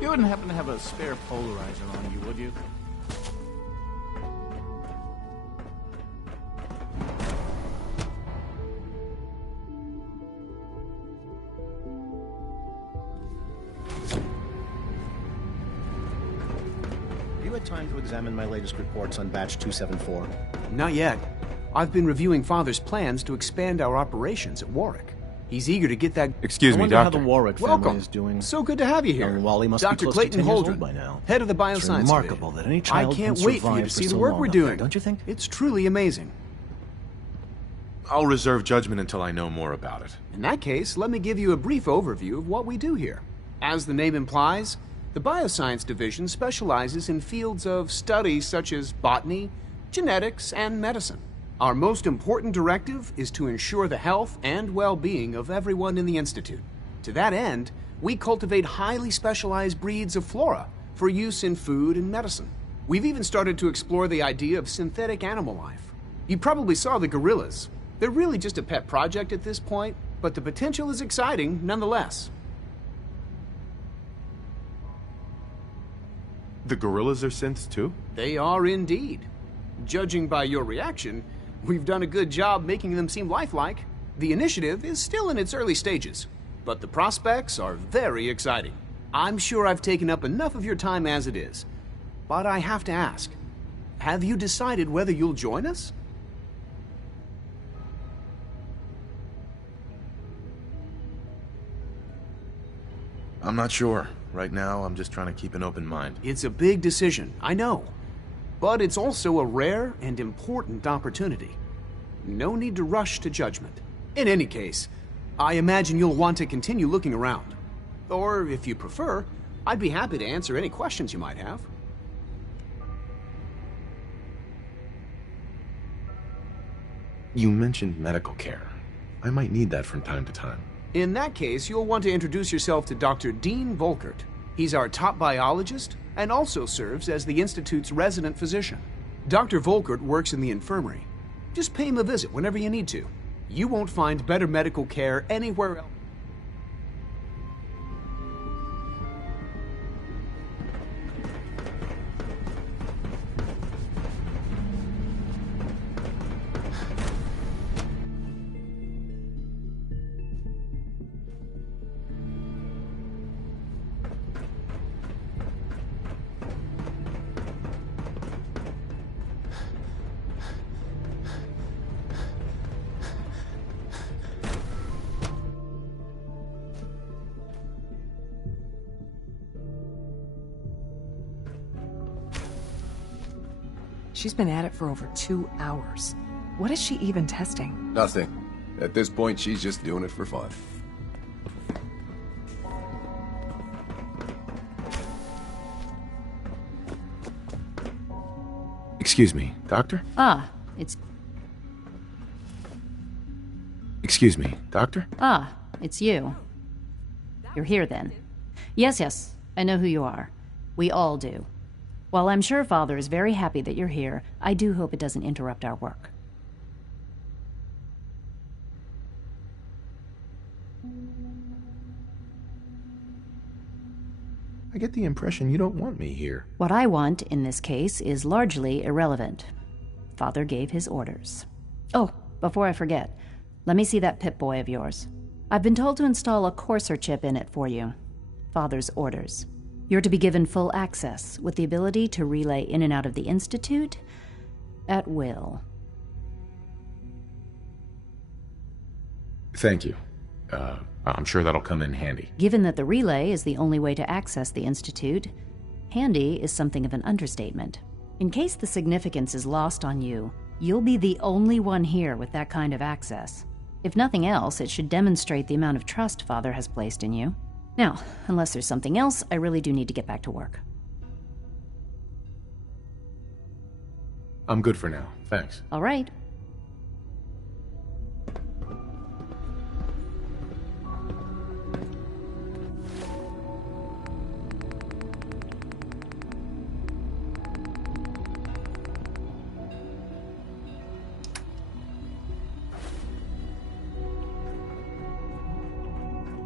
You wouldn't happen to have a spare polarizer on you, would you? Have you had time to examine my latest reports on batch 274? Not yet. I've been reviewing Father's plans to expand our operations at Warwick. He's eager to get that... Excuse I me, wonder how Doctor. the Warwick family Welcome. is doing. So good to have you here. Young Wally must Dr. be close Clayton to 10 years Holdren, old by now. head of the It's Bioscience remarkable Division. that any child I can't can wait for you to survive see for the so work long we're up there, doing. don't you think? It's truly amazing. I'll reserve judgment until I know more about it. In that case, let me give you a brief overview of what we do here. As the name implies, the Bioscience Division specializes in fields of study such as botany, genetics, and medicine. Our most important directive is to ensure the health and well-being of everyone in the Institute. To that end, we cultivate highly specialized breeds of flora for use in food and medicine. We've even started to explore the idea of synthetic animal life. You probably saw the gorillas. They're really just a pet project at this point, but the potential is exciting nonetheless. The gorillas are synths too? They are indeed. Judging by your reaction, we've done a good job making them seem lifelike. The initiative is still in its early stages, but the prospects are very exciting. I'm sure I've taken up enough of your time as it is, but I have to ask, have you decided whether you'll join us? I'm not sure. Right now, I'm just trying to keep an open mind. It's a big decision, I know, but it's also a rare and important opportunity. No need to rush to judgment. In any case, I imagine you'll want to continue looking around. Or, if you prefer, I'd be happy to answer any questions you might have. You mentioned medical care. I might need that from time to time. In that case, you'll want to introduce yourself to Dr. Dean Volkert. He's our top biologist and also serves as the Institute's resident physician. Dr. Volkert works in the infirmary. Just pay him a visit whenever you need to. You won't find better medical care anywhere else. She's been at it for over 2 hours. What is she even testing? Nothing. At this point, she's just doing it for fun. Excuse me, Doctor? Ah, it's... Excuse me, Doctor? Ah, it's you. You're here then. Yes, I know who you are. We all do. While I'm sure Father is very happy that you're here, I do hope it doesn't interrupt our work. I get the impression you don't want me here. What I want, in this case, is largely irrelevant. Father gave his orders. Oh, before I forget, let me see that Pip-Boy of yours. I've been told to install a courser chip in it for you. Father's orders. You're to be given full access, with the ability to relay in and out of the Institute at will. Thank you. I'm sure that'll come in handy. Given that the relay is the only way to access the Institute, handy is something of an understatement. In case the significance is lost on you, you'll be the only one here with that kind of access. If nothing else, it should demonstrate the amount of trust Father has placed in you. Now, unless there's something else, I really do need to get back to work. I'm good for now, thanks. All right.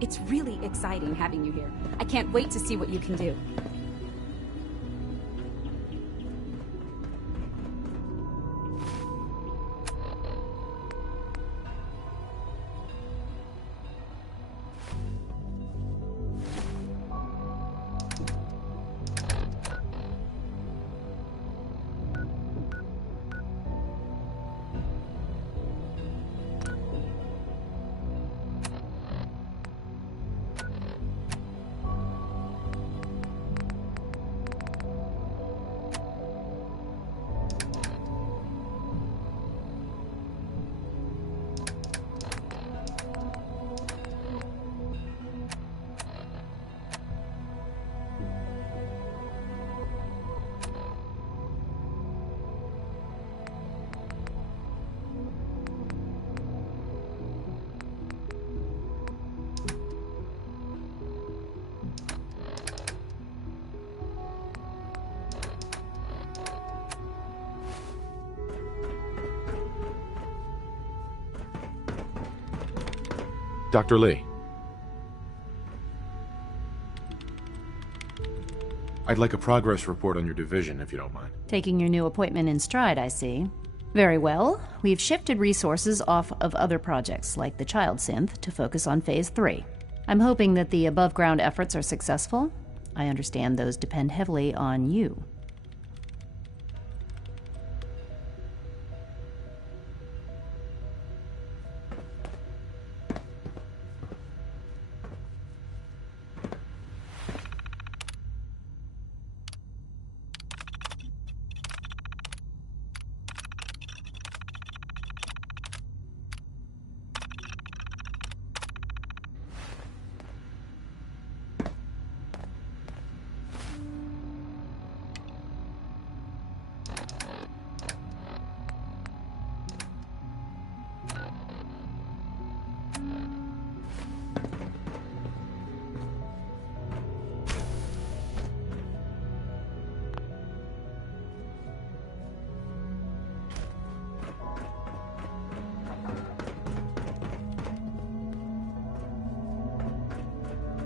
It's really exciting having you here. I can't wait to see what you can do. Dr. Lee. I'd like a progress report on your division, if you don't mind. Taking your new appointment in stride, I see. Very well. We've shifted resources off of other projects, like the child synth, to focus on Phase 3. I'm hoping that the above-ground efforts are successful. I understand those depend heavily on you.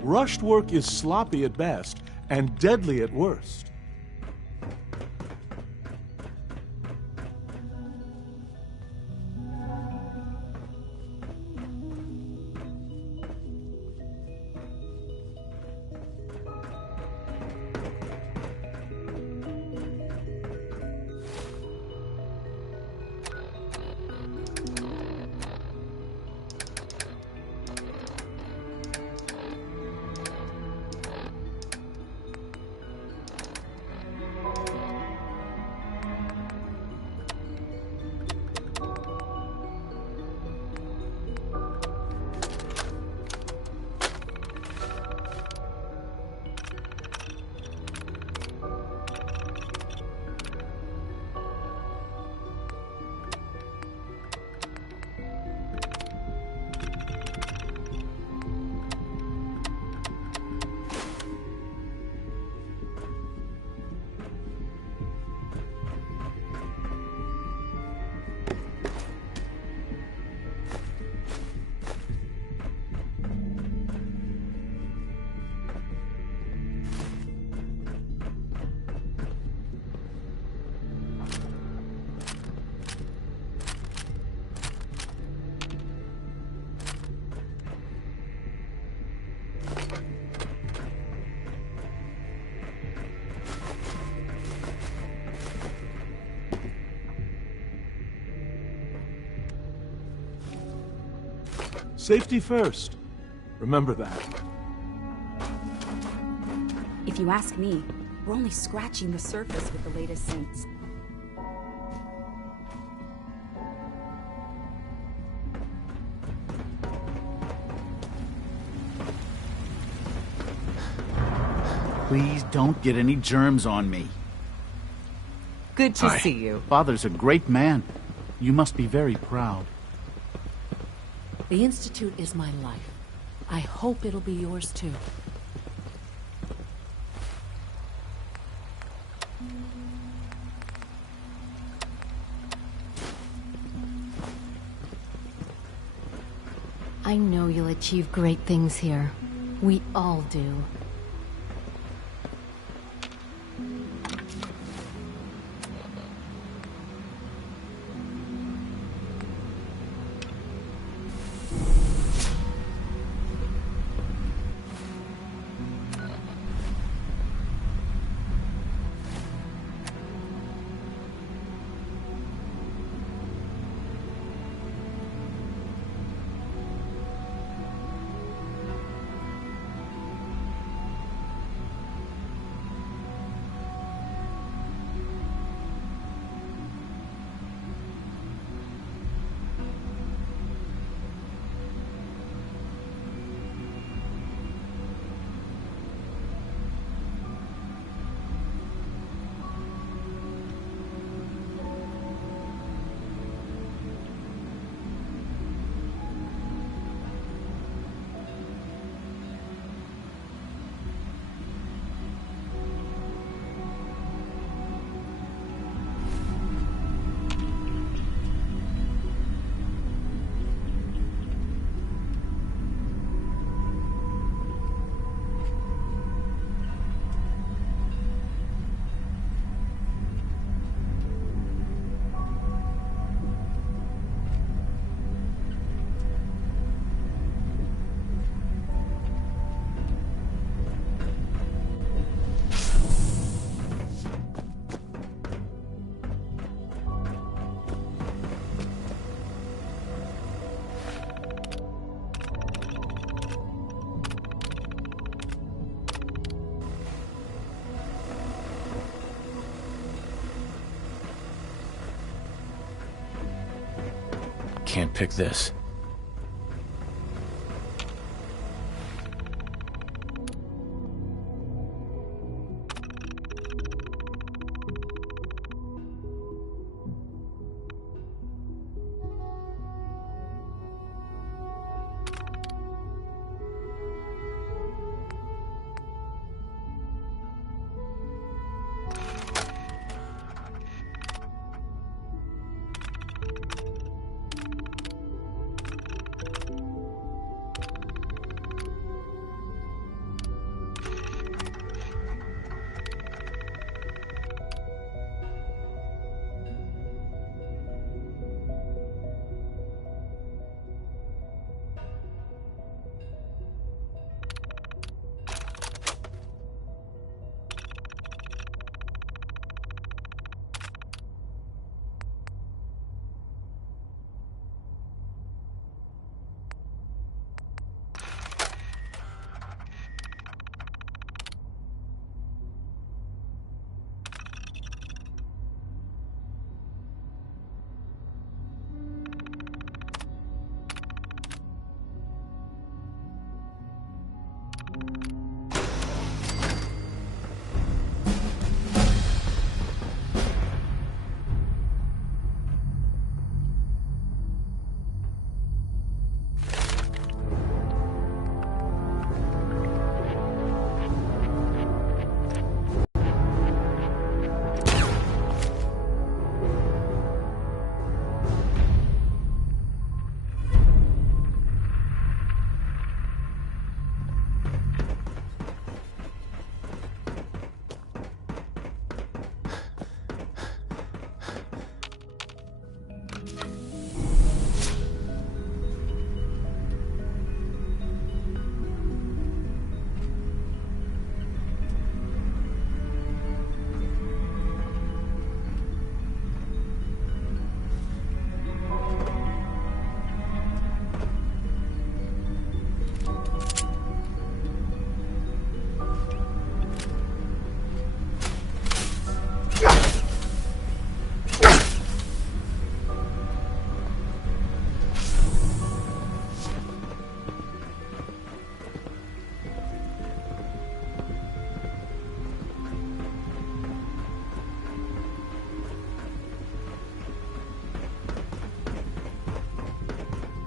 Rushed work is sloppy at best and deadly at worst. Safety first. Remember that. If you ask me, we're only scratching the surface with the latest saints. Please don't get any germs on me. Good to Hi. see you. Father's a great man. You must be very proud. The Institute is my life. I hope it'll be yours too. I know you'll achieve great things here. We all do. Can't pick this.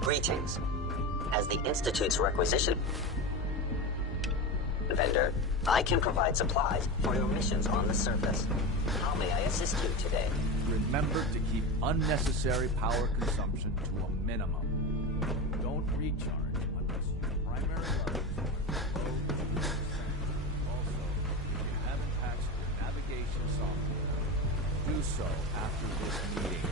Greetings. As the Institute's requisition vendor, I can provide supplies for your missions on the surface. How may I assist you today? Remember to keep unnecessary power consumption to a minimum. Don't recharge unless your primary levels are below 2%. Also, if you haven't patched your navigation software, do so after this meeting.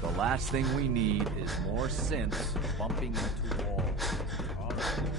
The last thing we need is more synths bumping into walls. All right.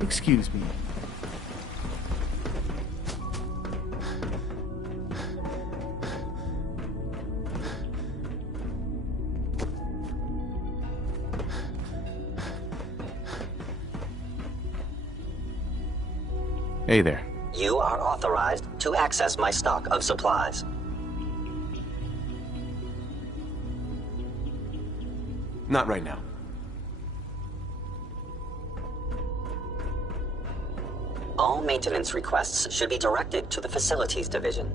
Excuse me. Hey there. You are authorized to access my stock of supplies. Not right now. All maintenance requests should be directed to the Facilities Division.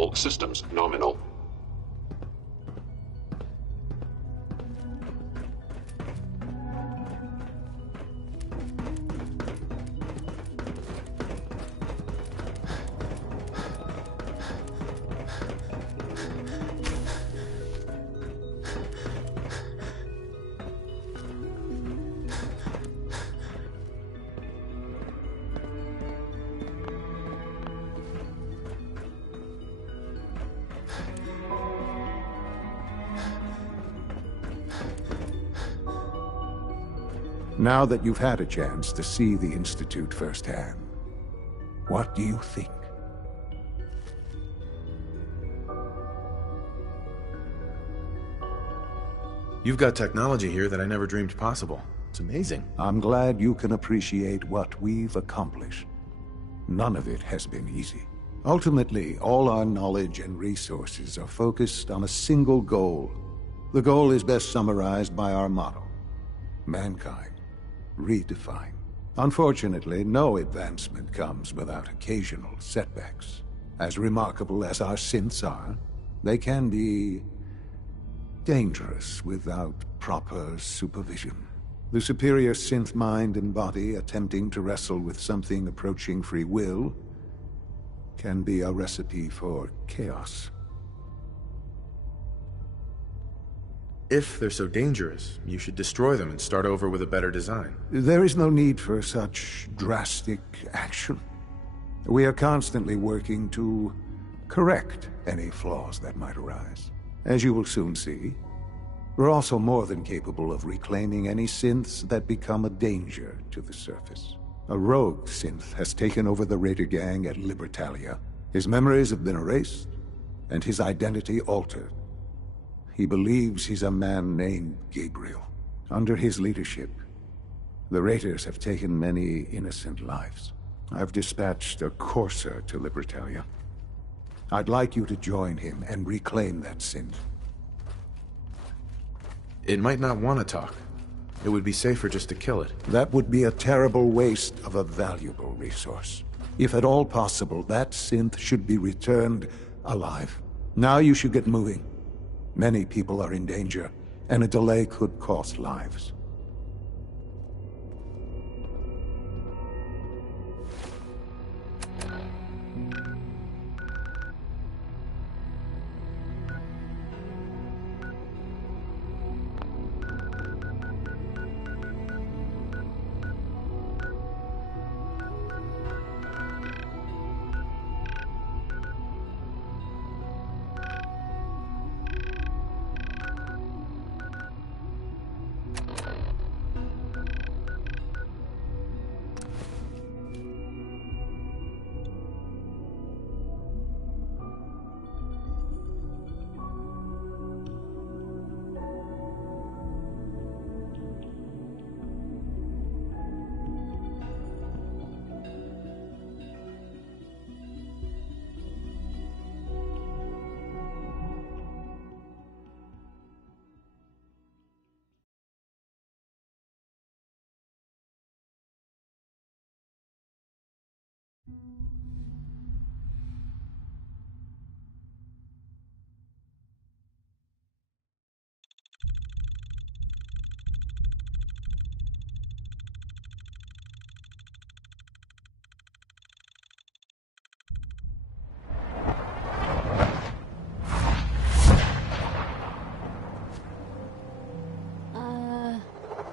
All systems nominal. Now that you've had a chance to see the Institute firsthand, what do you think? You've got technology here that I never dreamed possible. It's amazing. I'm glad you can appreciate what we've accomplished. None of it has been easy. Ultimately, all our knowledge and resources are focused on a single goal. The goal is best summarized by our motto: mankind redefined. Unfortunately, no advancement comes without occasional setbacks. As remarkable as our synths are, they can be dangerous without proper supervision. The superior synth mind and body attempting to wrestle with something approaching free will can be a recipe for chaos. If they're so dangerous, you should destroy them and start over with a better design. There is no need for such drastic action. We are constantly working to correct any flaws that might arise. As you will soon see, we're also more than capable of reclaiming any synths that become a danger to the surface. A rogue synth has taken over the Raider gang at Libertalia. His memories have been erased, and his identity altered. He believes he's a man named Gabriel. Under his leadership, the Raiders have taken many innocent lives. I've dispatched a courser to Libertalia. I'd like you to join him and reclaim that synth. It might not want to talk. It would be safer just to kill it. That would be a terrible waste of a valuable resource. If at all possible, that synth should be returned alive. Now you should get moving. Many people are in danger, and a delay could cost lives.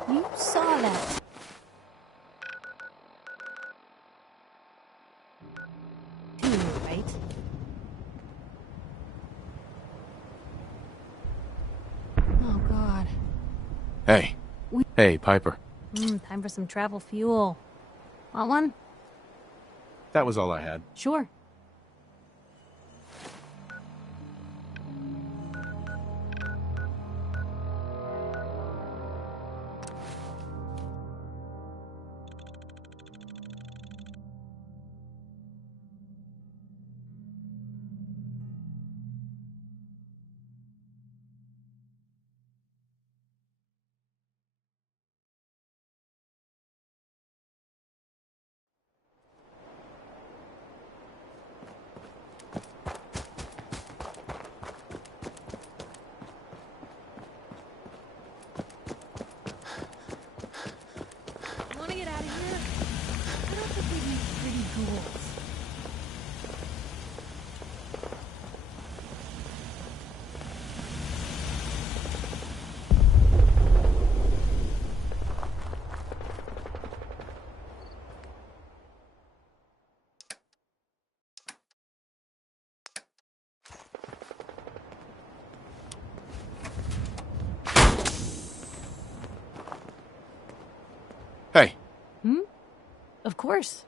You saw that. Too, right? Oh, God. Hey. Hey, Piper. Time for some travel fuel. Want one? That was all I had. Sure. Of course.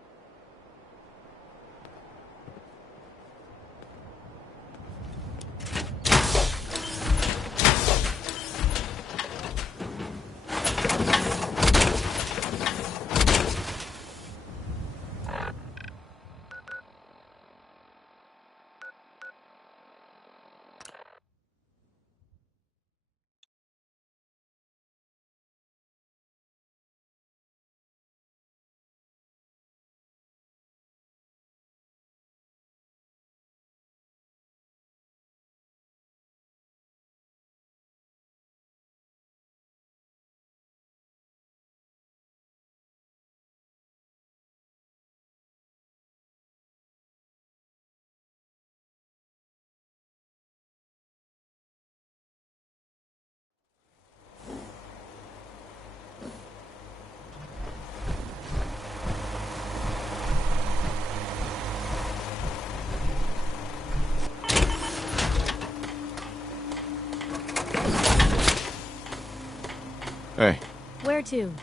Hey, Where to?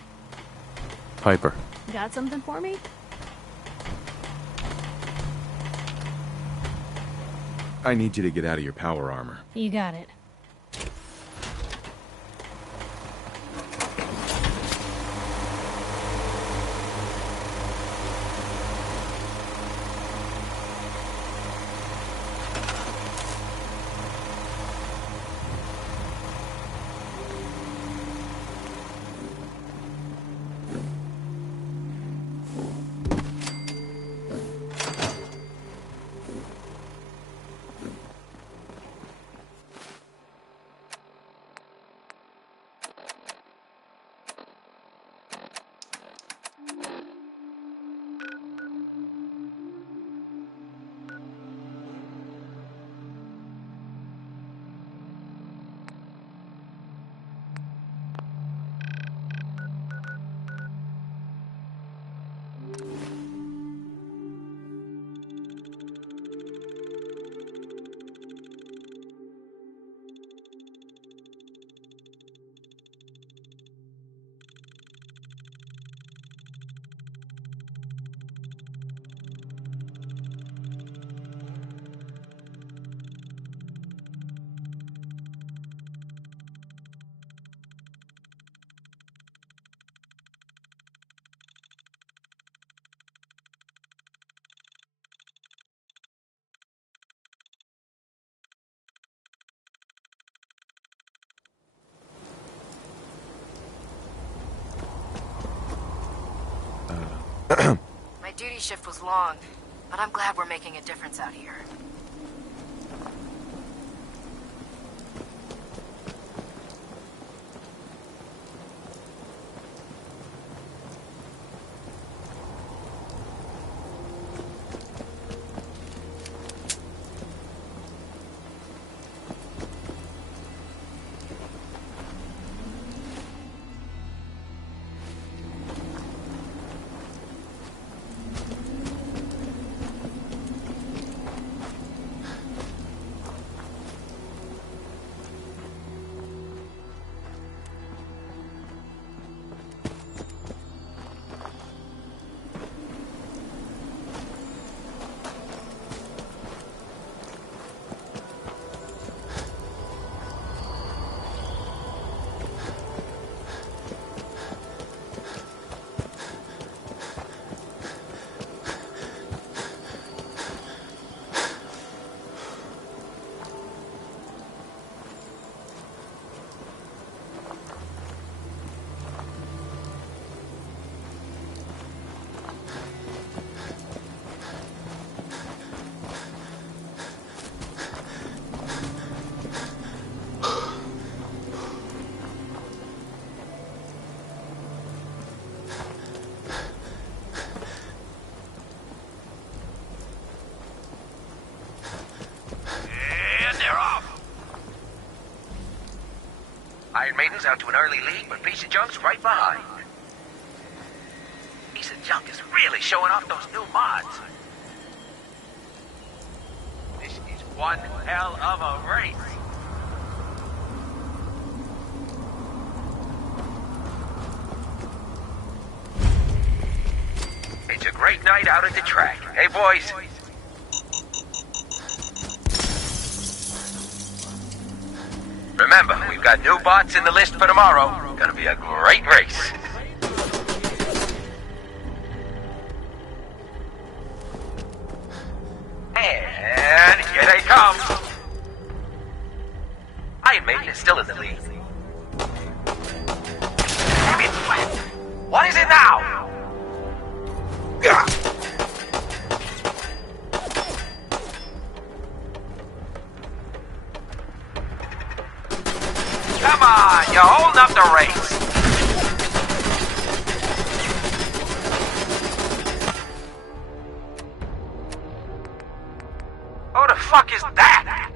Piper. Got something for me? I need you to get out of your power armor. You got it. My duty shift was long, but I'm glad we're making a difference out here. Iron Maiden's out to an early lead, but Piece of Junk's right behind. Piece of Junk is really showing off those new mods. This is one hell of a race. great night out at the track. Hey, boys? Remember, we've got new bots in the list for tomorrow. Gonna be a great race. And here they come. Iron Maiden is still in the lead. Damn it! What is it now? Come on, you're holding up the race. Who the fuck is that?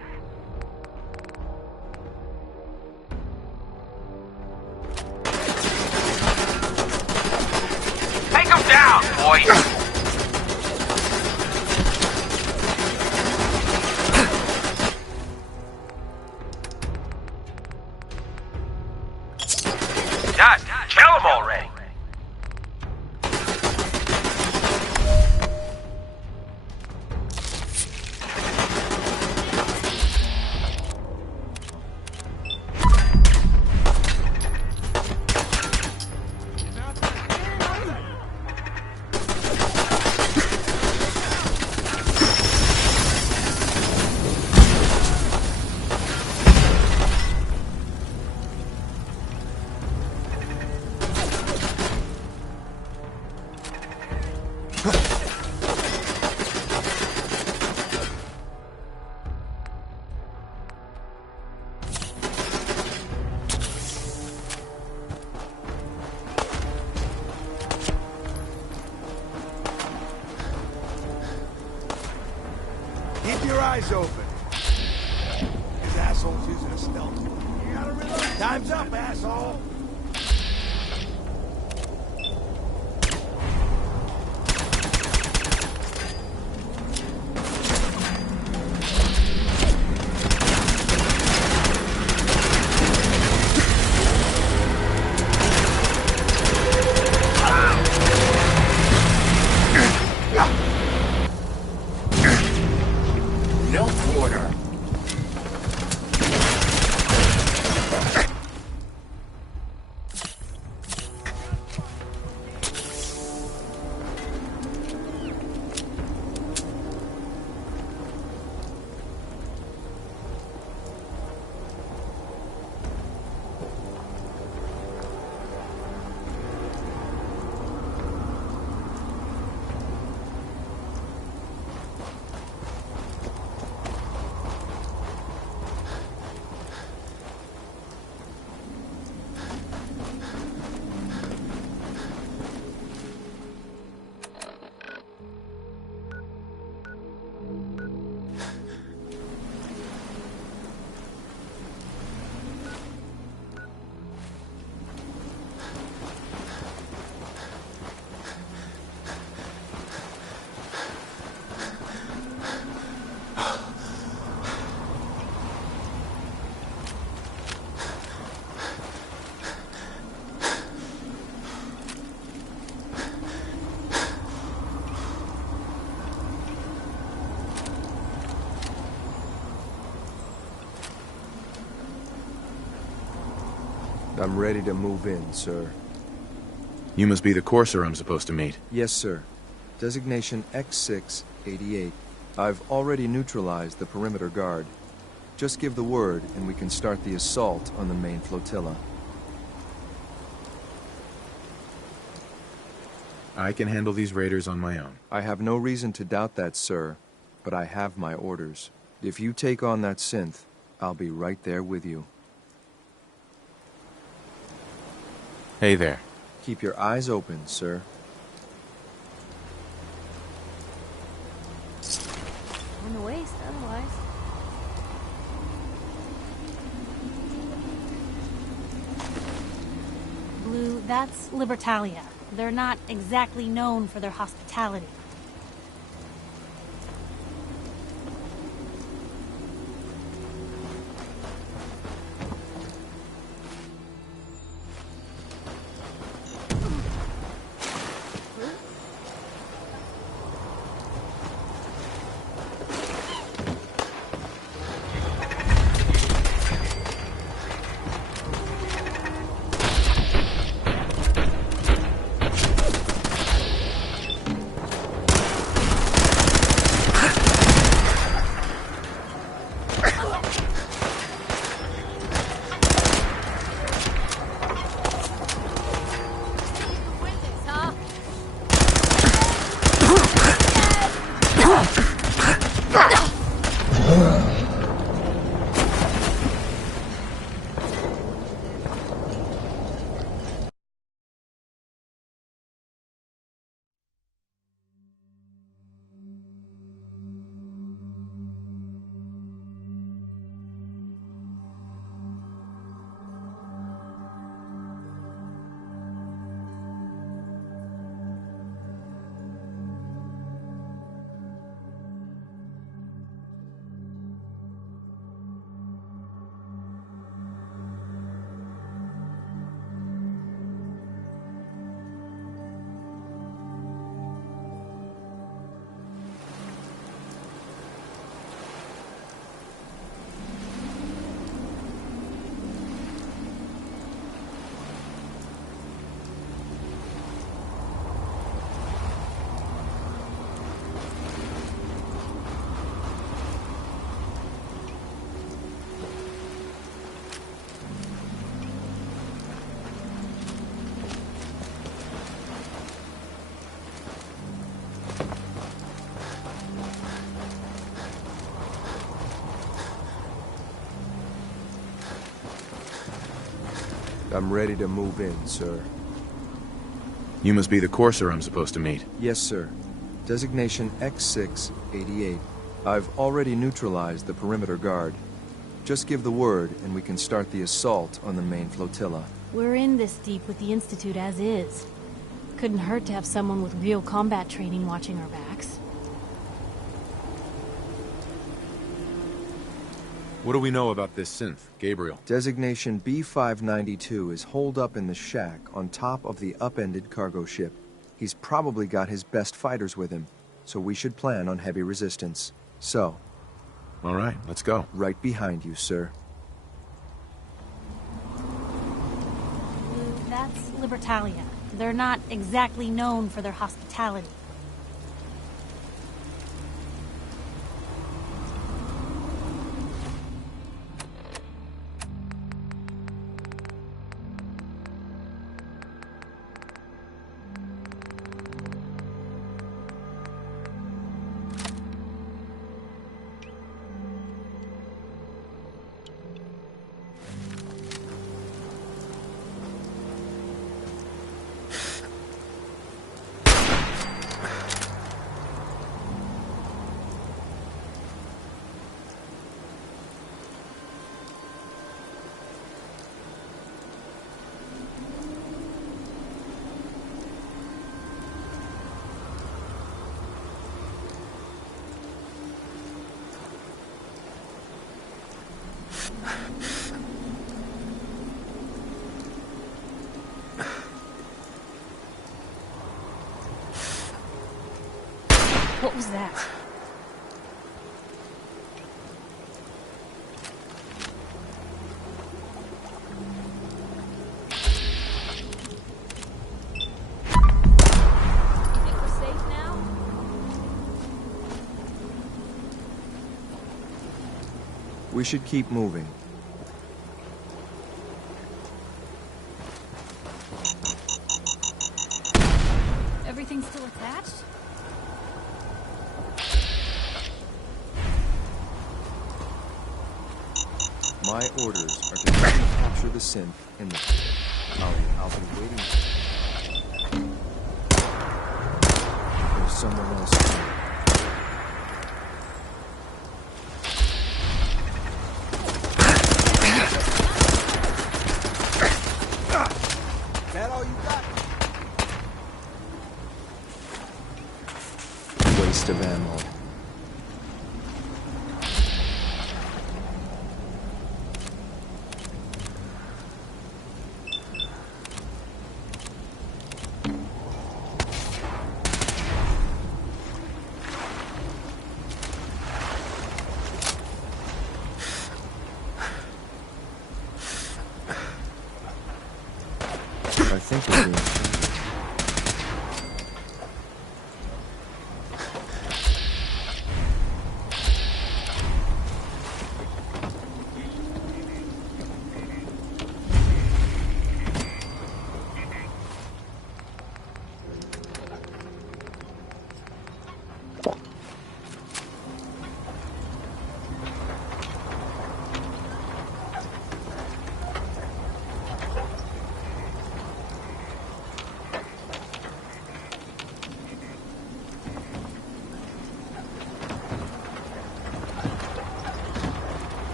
Take him down, boys. Just kill him already. Keep your eyes open. These assholes using a stealth. You gotta reload. Time's up, asshole. No quarter. I'm ready to move in, sir. You must be the courser I'm supposed to meet. Yes, sir. Designation X688. I've already neutralized the perimeter guard. Just give the word, and we can start the assault on the main flotilla. I can handle these raiders on my own. I have no reason to doubt that, sir, but I have my orders. If you take on that synth, I'll be right there with you. Hey there. Keep your eyes open, sir. On the waist, otherwise. Blue, that's Libertalia. They're not exactly known for their hospitality. I'm ready to move in, sir. You must be the courser I'm supposed to meet. Yes, sir. Designation X688. I've already neutralized the perimeter guard. Just give the word, and we can start the assault on the main flotilla. We're in this deep with the Institute as is. Couldn't hurt to have someone with real combat training watching our backs. What do we know about this synth, Gabriel? Designation B592 is holed up in the shack on top of the upended cargo ship. He's probably got his best fighters with him, so we should plan on heavy resistance. So... All right, let's go. Right behind you, sir. That's Libertalia. They're not exactly known for their hospitality. What was that? You think we're safe now? We should keep moving. Everything's still attached? My orders are to capture the synth in the... I'll be waiting. There's someone else here. That all you got? Waste of ammo. I think we're doing something.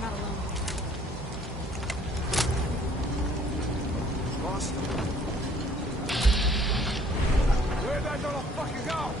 not alone. Lost him. Where'd that little fucker go?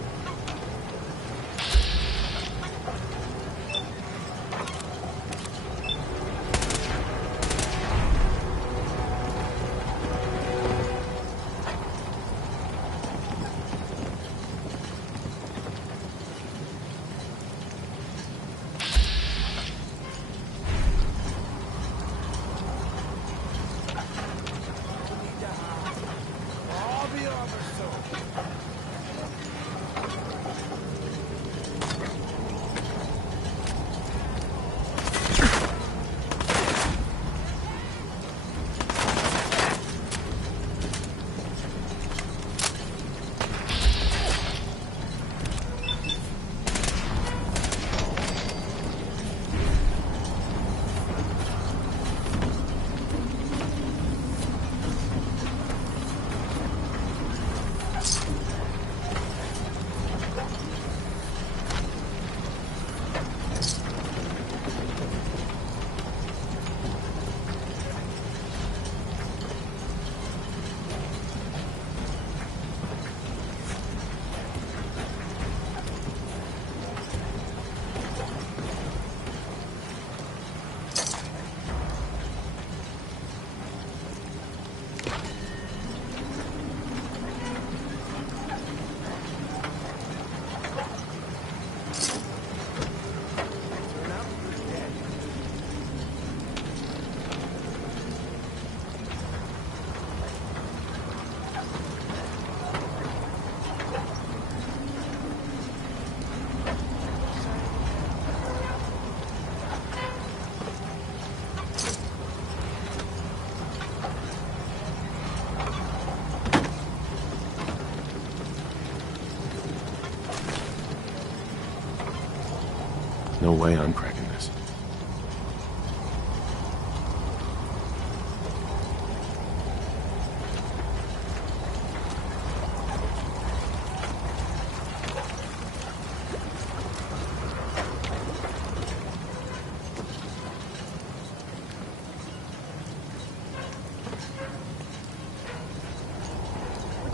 No way I'm cracking this.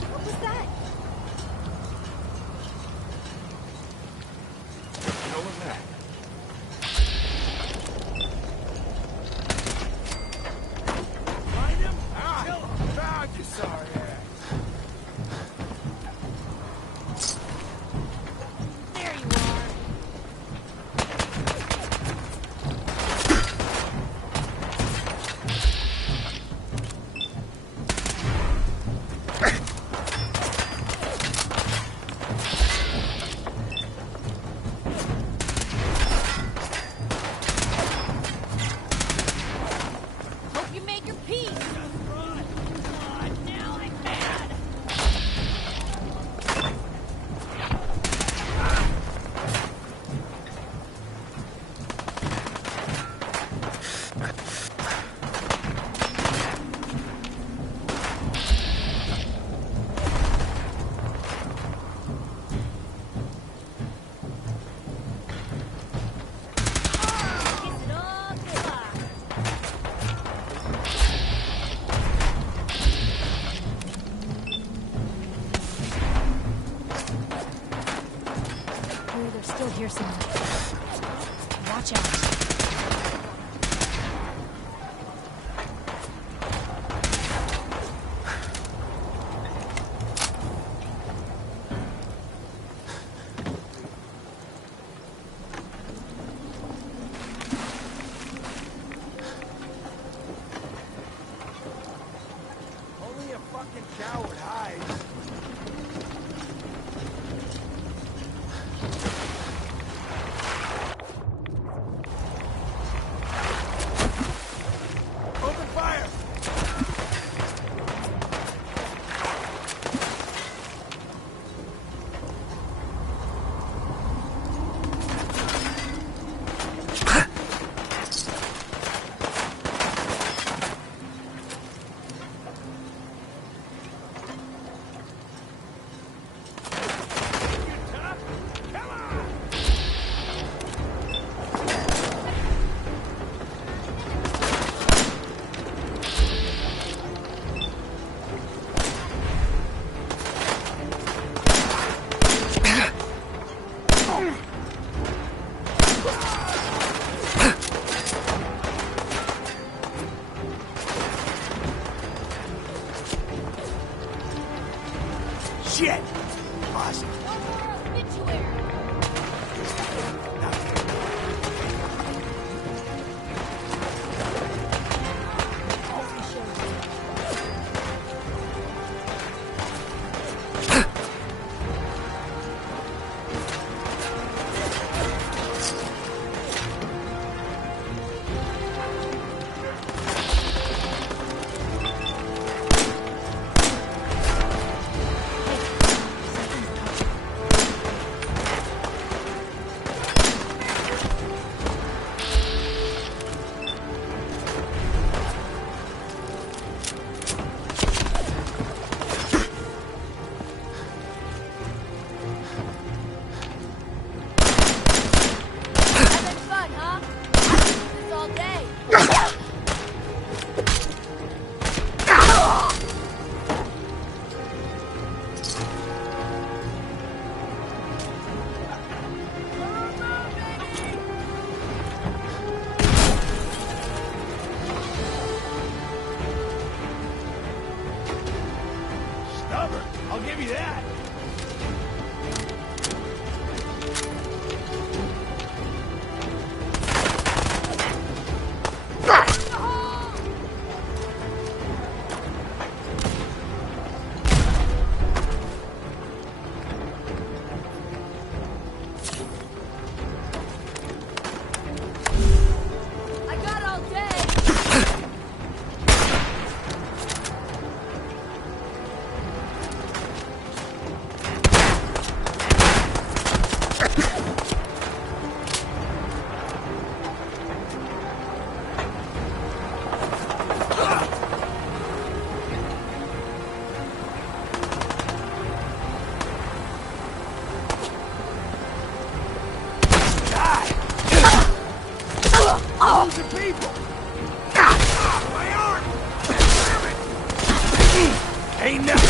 What was that? What was that? Shit! Awesome. I'll give you that. People! My arm! Damn it! Ain't nothing!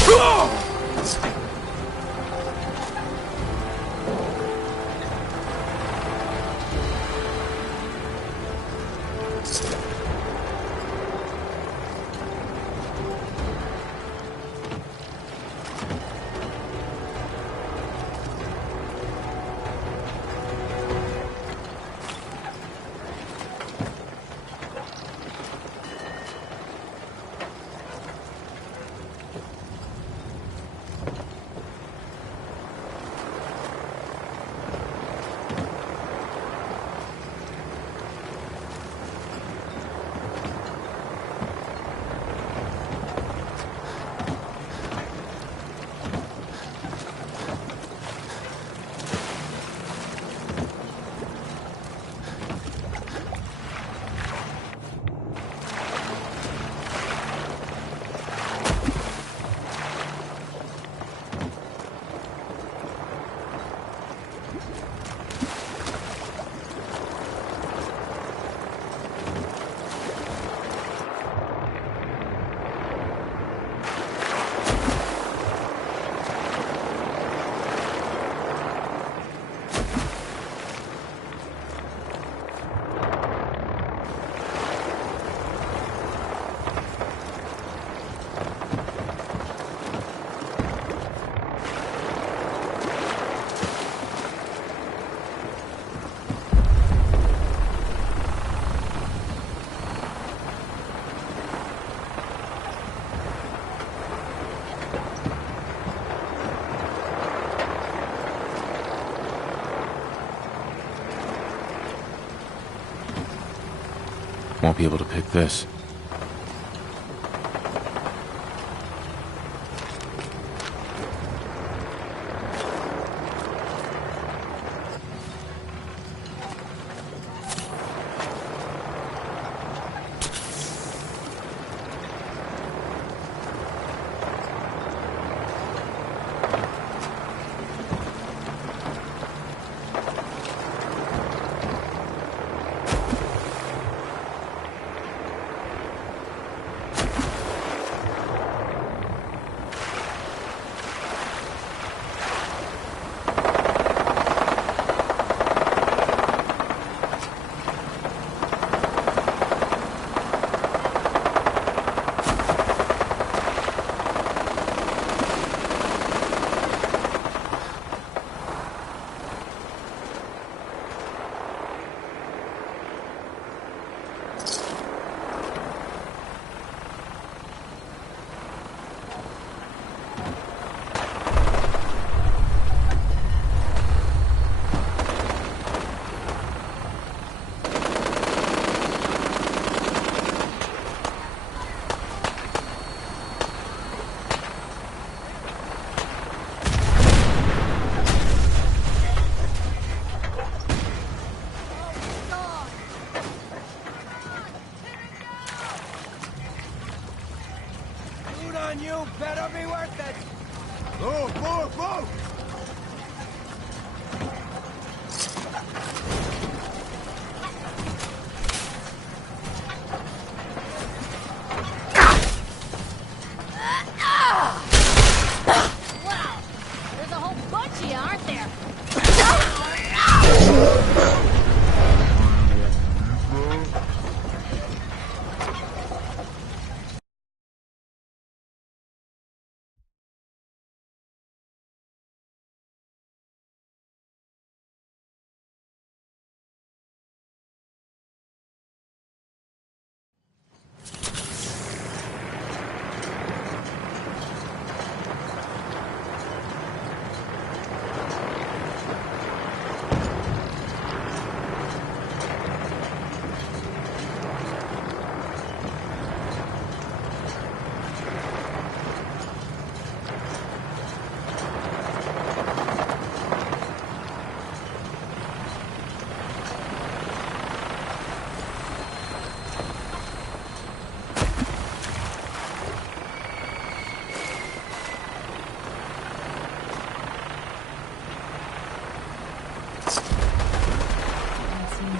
Won't be able to pick this. on you better be worth it! Move, move, move! Wow! There's a whole bunch of you, aren't there?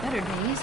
Better days,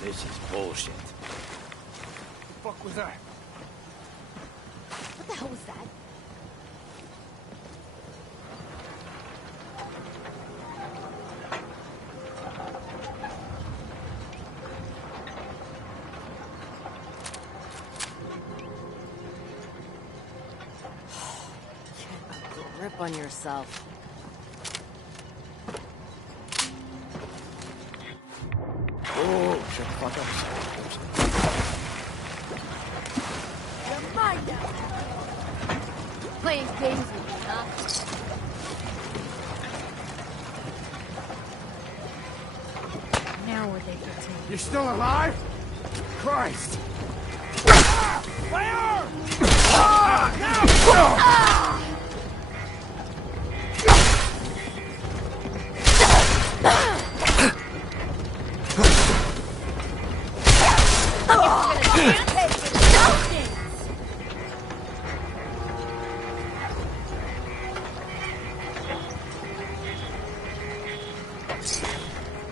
This is bullshit. What the fuck was that? What the hell was that? Grip on yourself. Oh, shut the fuck up. You're mine now. Playing games with me, huh? Now what they get to me. You're still alive? Christ! Ah! My arm! Ah! No! Ah!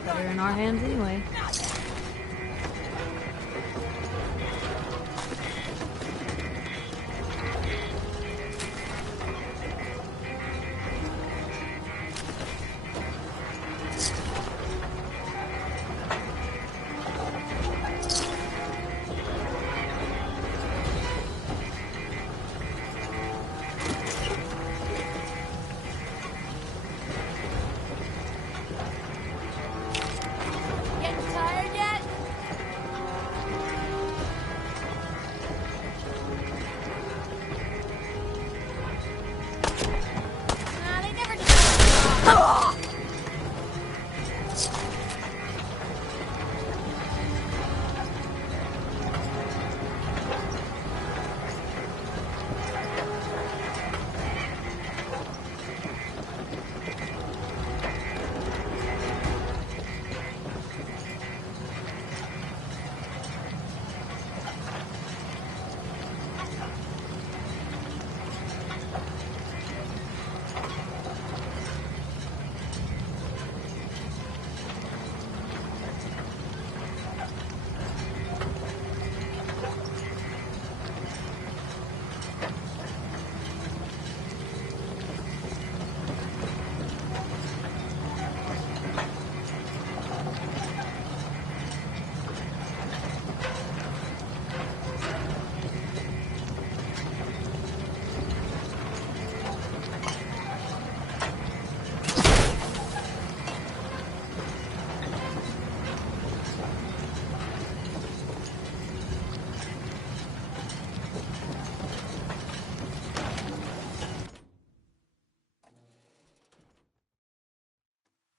Better in our hands anyway. Getting tired.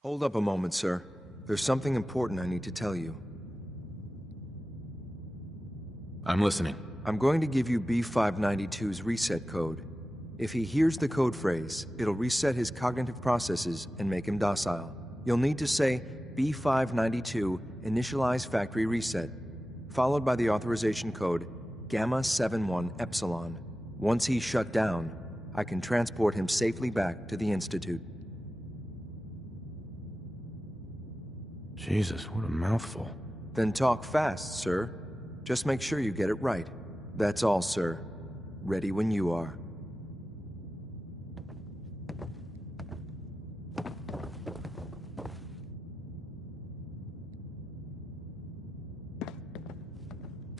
Hold up a moment, sir. There's something important I need to tell you. I'm listening. I'm going to give you B592's reset code. If he hears the code phrase, it'll reset his cognitive processes and make him docile. You'll need to say B592 initialize factory reset, followed by the authorization code Gamma 71 Epsilon. Once he's shut down, I can transport him safely back to the Institute. Jesus, what a mouthful. Then talk fast, sir. Just make sure you get it right. That's all, sir. Ready when you are.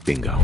Bingo.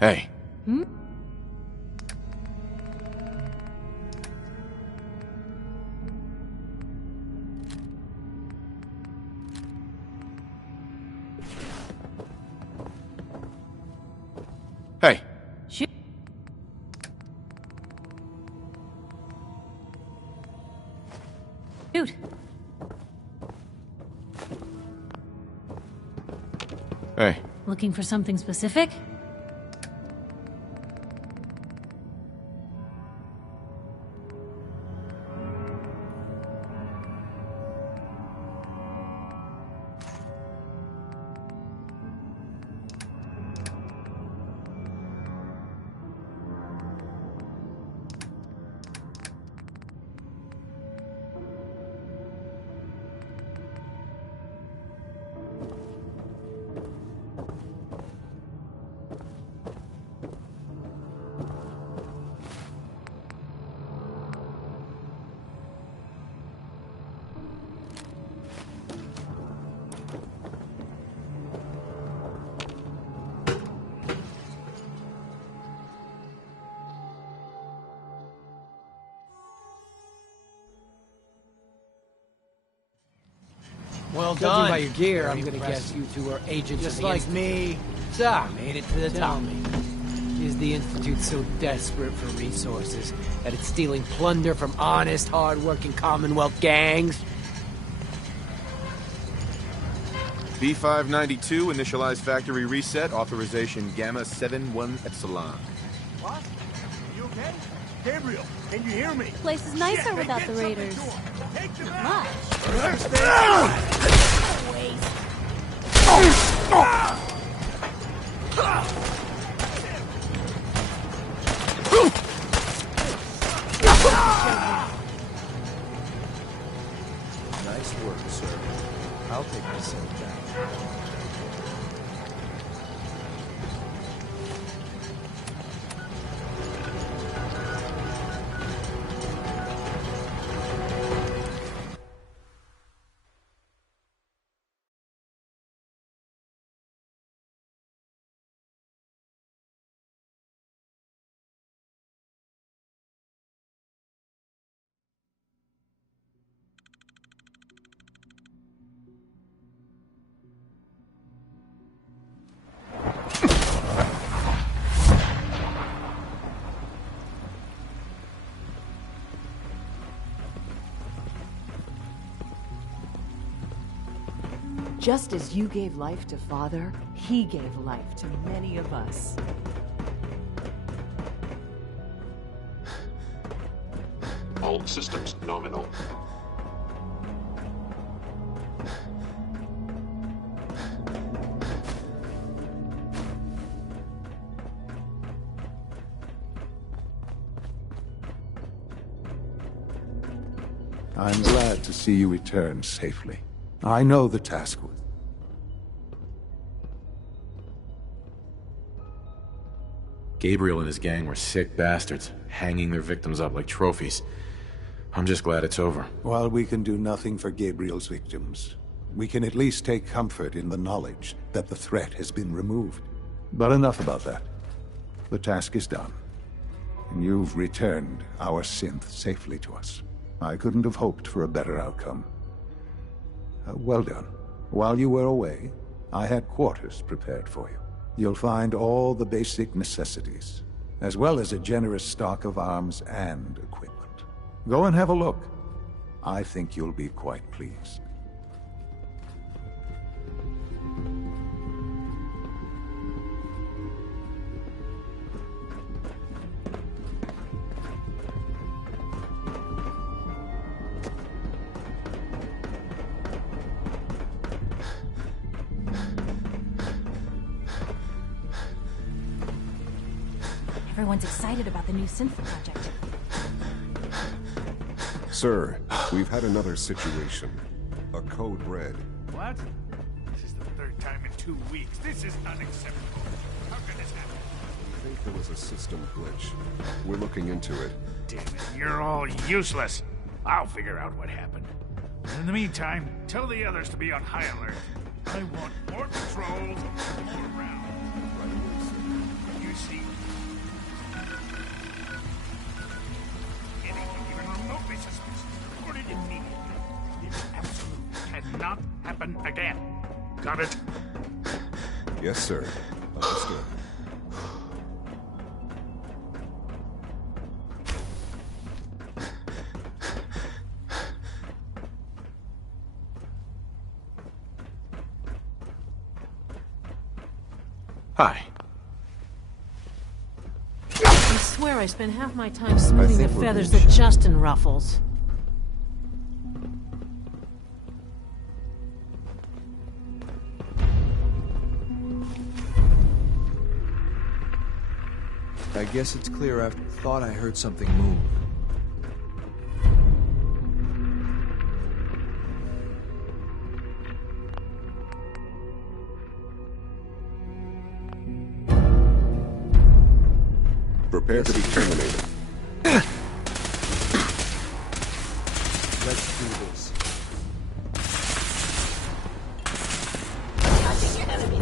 Hey. Hmm? Hey. Shoot. Shoot. Hey. Looking for something specific? Well Judging done. by your gear, Very I'm gonna impressive. guess you two are agents Just of the like Institute. me. So, Made it to the tell top. me, is the Institute so desperate for resources that it's stealing plunder from honest, hard-working Commonwealth gangs? B592 initialize factory reset authorization Gamma 71 Epsilon. What? You okay? Gabriel, can you hear me? Place is nicer Shit, without get the something raiders. to 'em. Take them Not out. Nice work, sir. I'll take this back. Just as you gave life to Father, he gave life to many of us. All systems nominal. I'm glad to see you return safely. I know the task was... Gabriel and his gang were sick bastards, hanging their victims up like trophies. I'm just glad it's over. While we can do nothing for Gabriel's victims, we can at least take comfort in the knowledge that the threat has been removed. But enough about that. The task is done. And you've returned our synth safely to us. I couldn't have hoped for a better outcome. Well done. While you were away, I had quarters prepared for you. You'll find all the basic necessities, as well as a generous stock of arms and equipment. Go and have a look. I think you'll be quite pleased. Everyone's excited about the new synth project. Sir, we've had another situation. A code red. What? This is the third time in 2 weeks. This is unacceptable. How can this happen? I think there was a system glitch. We're looking into it. Damn it, you're all useless. I'll figure out what happened. In the meantime, tell the others to be on high alert. I want more patrols, more rounds. You see, anything even remotely suspicious, report it immediately. This absolutely cannot happen again. Got it? Yes, sir. Understood. Hi. I swear I spend half my time smoothing the feathers that Justin ruffles. I guess it's clear I thought I heard something move. Prepare to be terminated. Let's do this. Attacking enemy.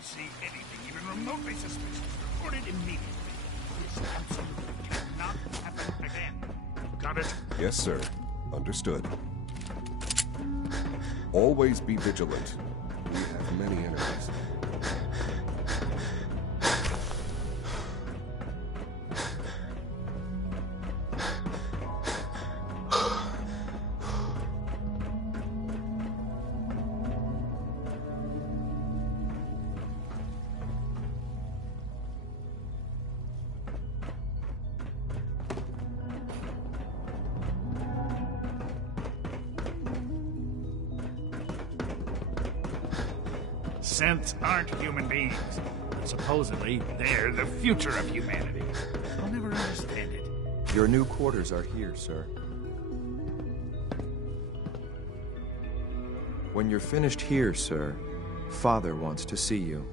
See anything even remotely suspicious, report it immediately. This absolutely cannot happen again. Got it? Yes, sir. Understood. Always be vigilant. We have many enemies. Synths aren't human beings. But supposedly, they're the future of humanity. I'll never understand it. Your new quarters are here, sir. When you're finished here, sir, Father wants to see you.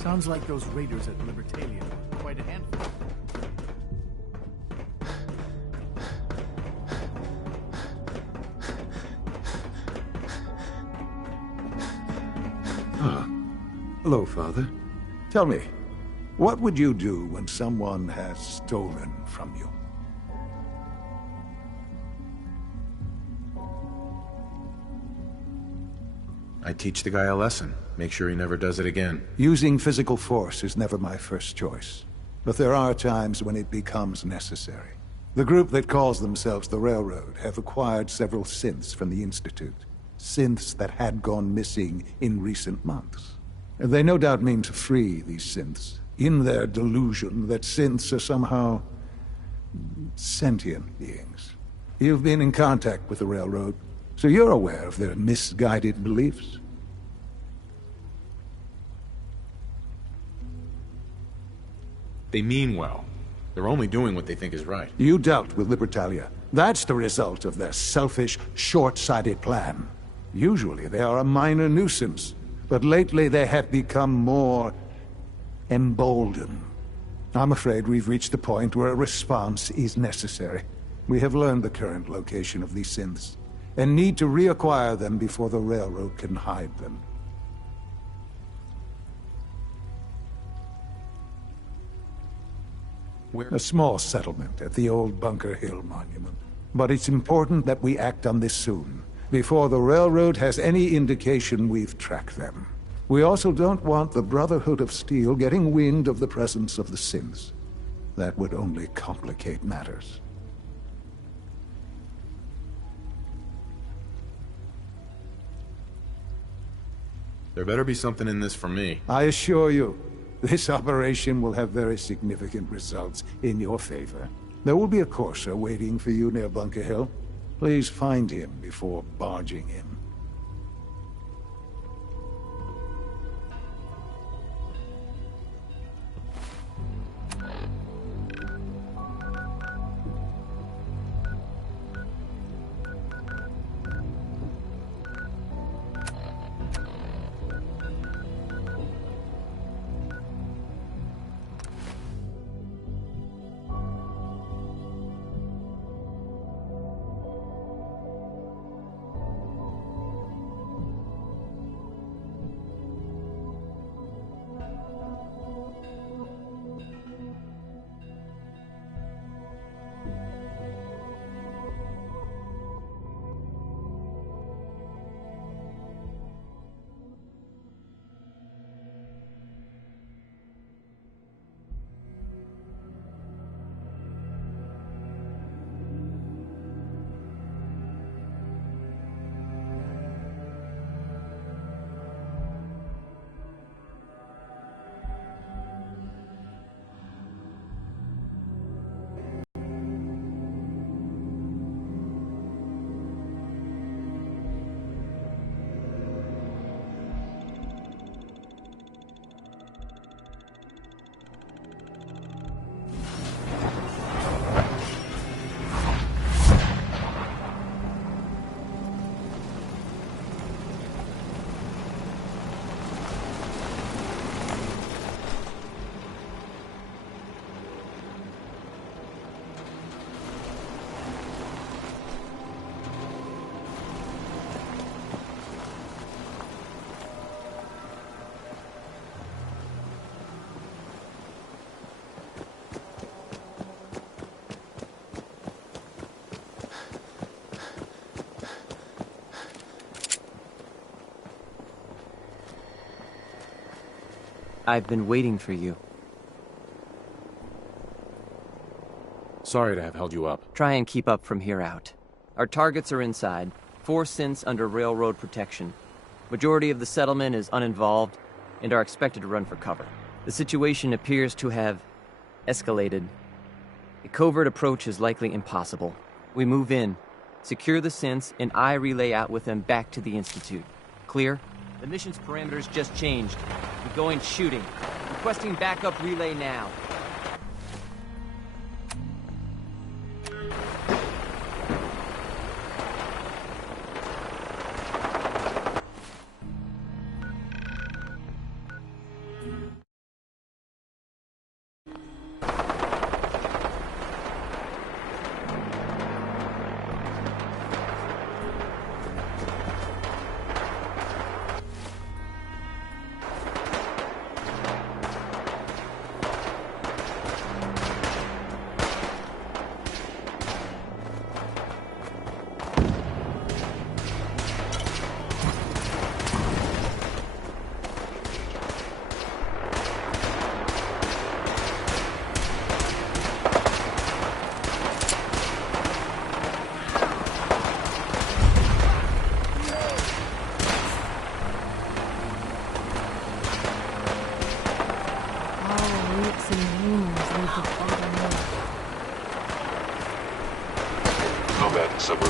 Sounds like those raiders at Libertalia were quite a handful. Ah. Hello, Father. Tell me, what would you do when someone has stolen from you? I teach the guy a lesson. Make sure he never does it again. Using physical force is never my first choice. But there are times when it becomes necessary. The group that calls themselves the Railroad have acquired several synths from the Institute. Synths that had gone missing in recent months. They no doubt mean to free these synths, in their delusion that synths are somehow sentient beings. You've been in contact with the Railroad, so you're aware of their misguided beliefs. They mean well. They're only doing what they think is right. You dealt with Libertalia. That's the result of their selfish, short-sighted plan. Usually they are a minor nuisance, but lately they have become more emboldened. I'm afraid we've reached the point where a response is necessary. We have learned the current location of these synths, and need to reacquire them before the Railroad can hide them. A small settlement at the old Bunker Hill Monument. But it's important that we act on this soon, before the Railroad has any indication we've tracked them. We also don't want the Brotherhood of Steel getting wind of the presence of the synths. That would only complicate matters. There better be something in this for me. I assure you, this operation will have very significant results in your favor. There will be a courser waiting for you near Bunker Hill. Please find him before barging in. I've been waiting for you. Sorry to have held you up. Try and keep up from here out. Our targets are inside, 4 synths under railroad protection. Majority of the settlement is uninvolved and are expected to run for cover. The situation appears to have escalated. A covert approach is likely impossible. We move in, secure the synths, and I relay out with them back to the Institute. Clear? The mission's parameters just changed. We're going shooting. Requesting backup relay now.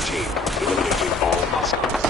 team, eliminating all hostiles.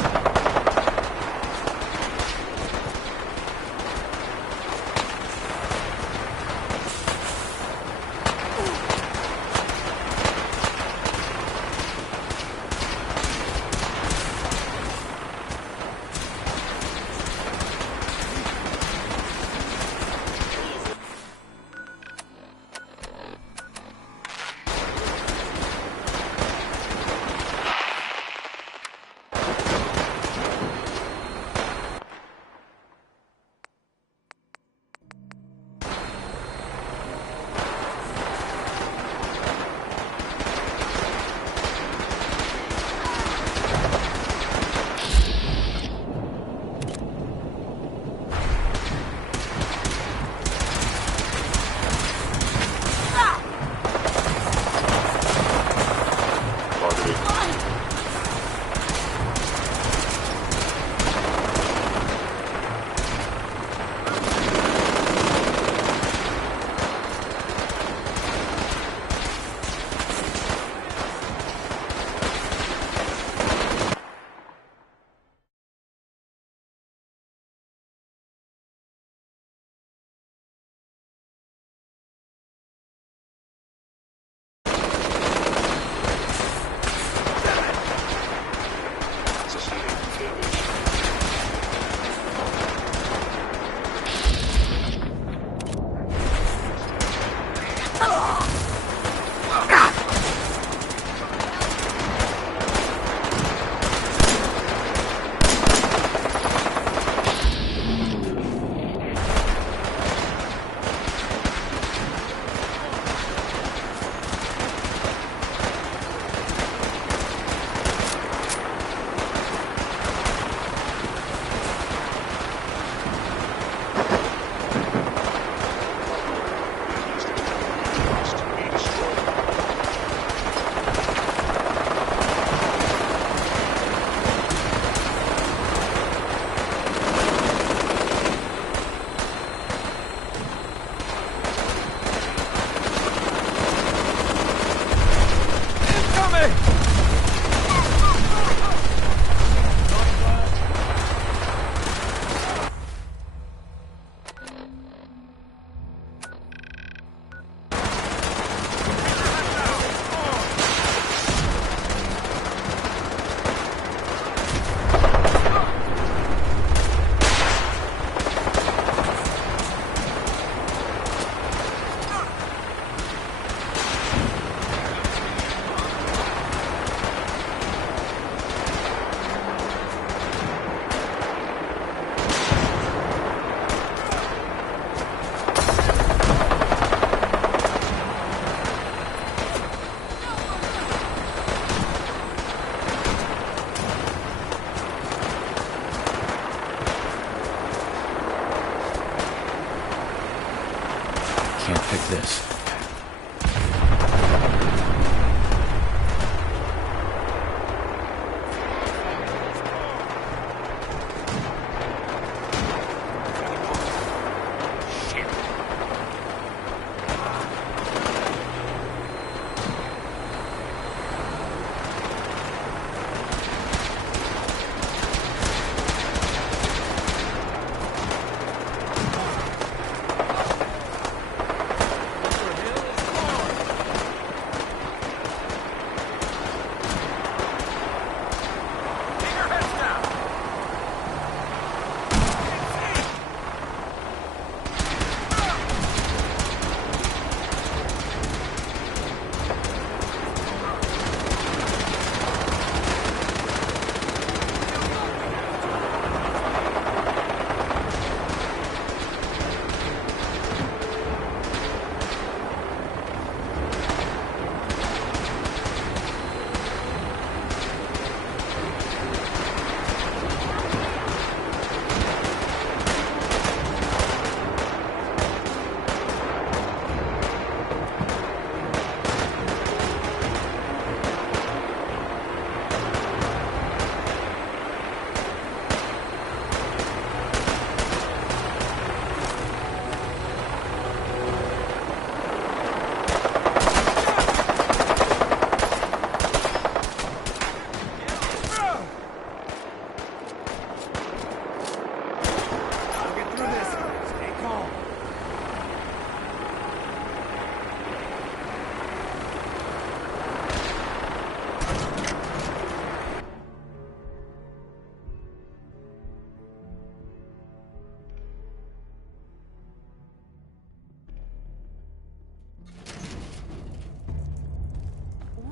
Can't pick this.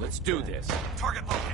Let's do this. Target located.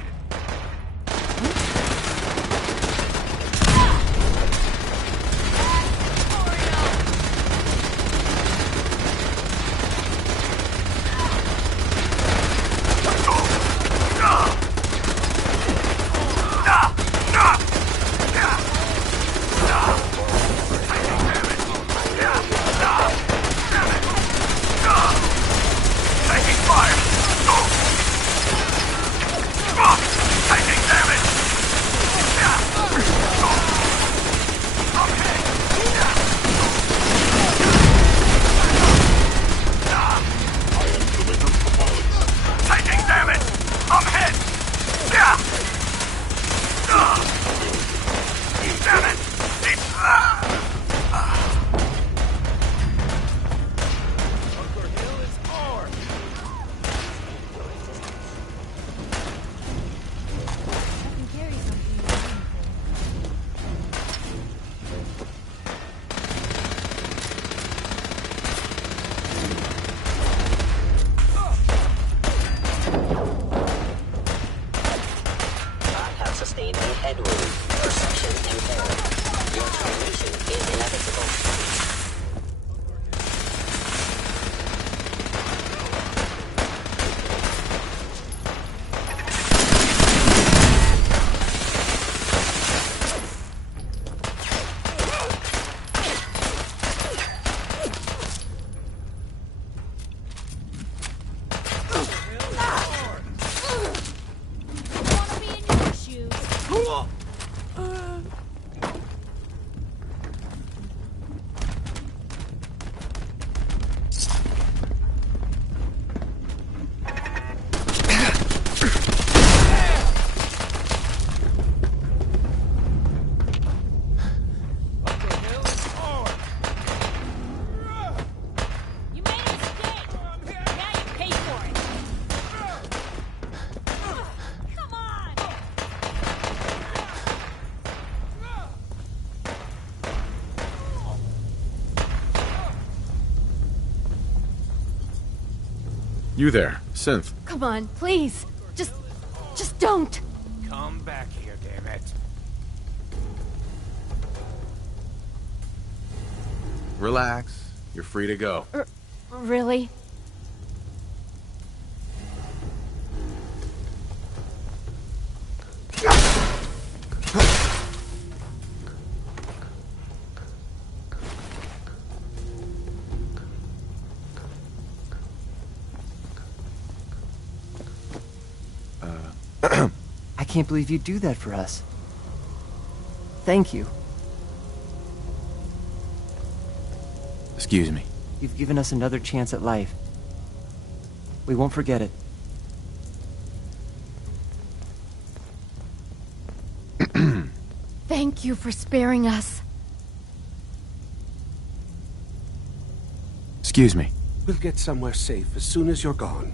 Sustained a head wound. Perception impaired. Your termination is inevitable. You there, Synth. Come on, please. Just don't. Come back here, damn it. Relax. You're free to go. Really? I can't believe you'd do that for us. Thank you. Excuse me. You've given us another chance at life. We won't forget it. Thank you for sparing us. Excuse me. We'll get somewhere safe as soon as you're gone.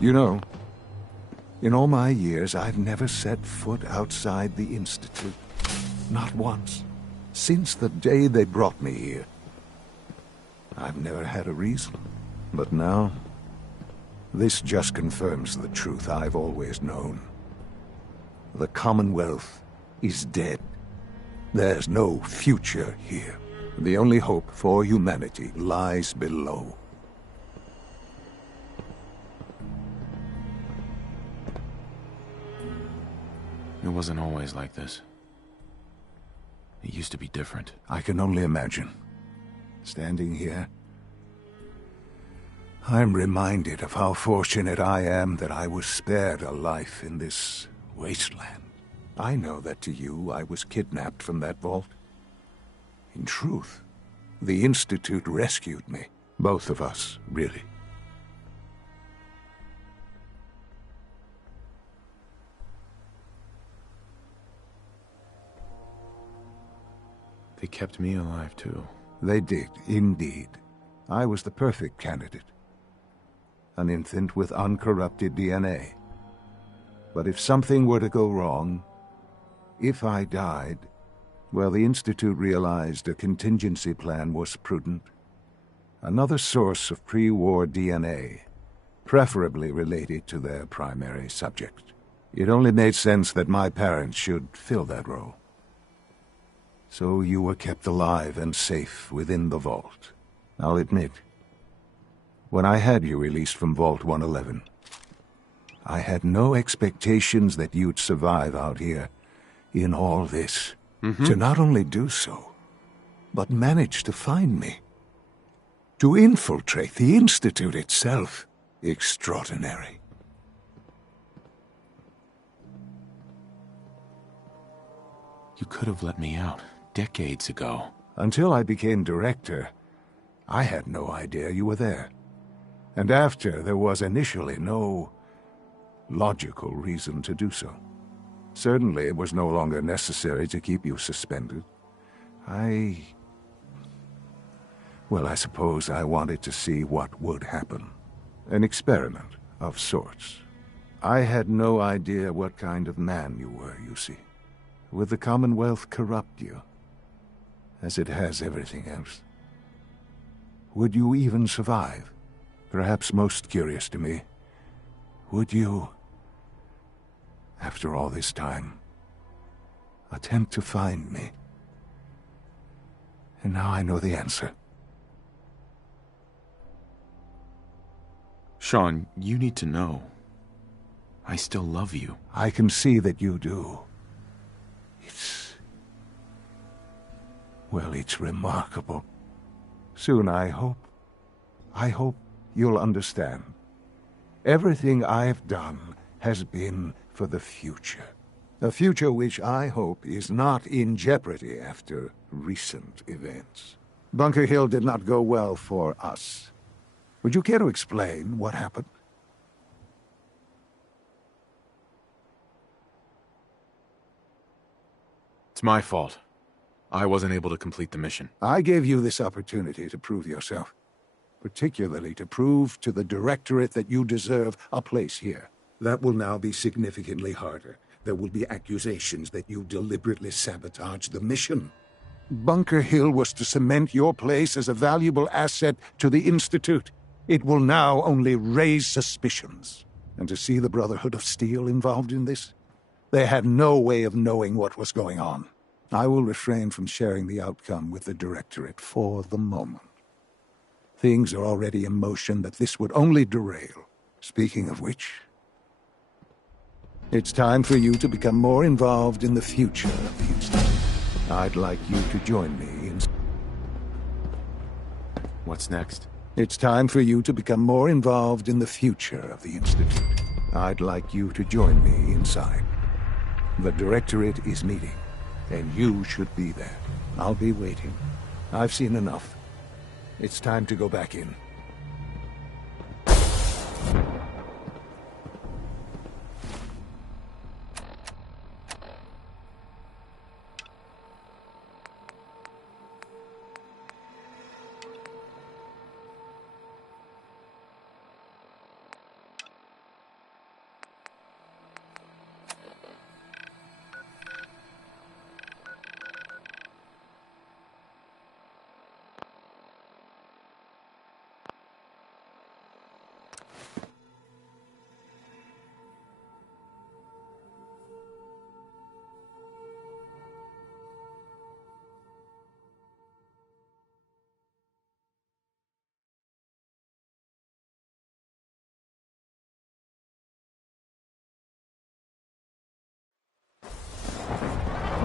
You know, in all my years, I've never set foot outside the Institute. Not once. Since the day they brought me here. I've never had a reason. But now, this just confirms the truth I've always known. The Commonwealth is dead. There's no future here. The only hope for humanity lies below. It wasn't always like this. It used to be different. I can only imagine. Standing here, I'm reminded of how fortunate I am that I was spared a life in this wasteland. I know that to you, I was kidnapped from that vault. In truth, the Institute rescued me. Both of us, really. They kept me alive, too. They did, indeed. I was the perfect candidate. An infant with uncorrupted DNA. But if something were to go wrong, if I died, well, the Institute realized a contingency plan was prudent. Another source of pre-war DNA, preferably related to their primary subject. It only made sense that my parents should fill that role. So you were kept alive and safe within the vault. I'll admit, when I had you released from Vault 111, I had no expectations that you'd survive out here in all this. To not only do so, but manage to find me. To infiltrate the Institute itself. Extraordinary. You could have let me out decades ago. Until I became director, I had no idea you were there. And after, there was initially no logical reason to do so. Certainly, it was no longer necessary to keep you suspended. Well, I suppose I wanted to see what would happen. An experiment of sorts. I had no idea what kind of man you were, you see. Would the Commonwealth corrupt you, as it has everything else? Would you even survive? Perhaps most curious to me, would you, after all this time, attempt to find me? And now I know the answer. Sean, you need to know. I still love you. I can see that you do. Well, it's remarkable. Soon, I hope you'll understand. Everything I've done has been for the future. A future which I hope is not in jeopardy after recent events. Bunker Hill did not go well for us. Would you care to explain what happened? It's my fault. I wasn't able to complete the mission. I gave you this opportunity to prove yourself. Particularly to prove to the Directorate that you deserve a place here. That will now be significantly harder. There will be accusations that you deliberately sabotaged the mission. Bunker Hill was to cement your place as a valuable asset to the Institute. It will now only raise suspicions. And to see the Brotherhood of Steel involved in this? They had no way of knowing what was going on. I will refrain from sharing the outcome with the Directorate for the moment. Things are already in motion that this would only derail. Speaking of which, it's time for you to become more involved in the future of the Institute. I'd like you to join me in... What's next? It's time for you to become more involved in the future of the Institute. I'd like you to join me inside. The Directorate is meeting, and you should be there. I'll be waiting. I've seen enough. It's time to go back in.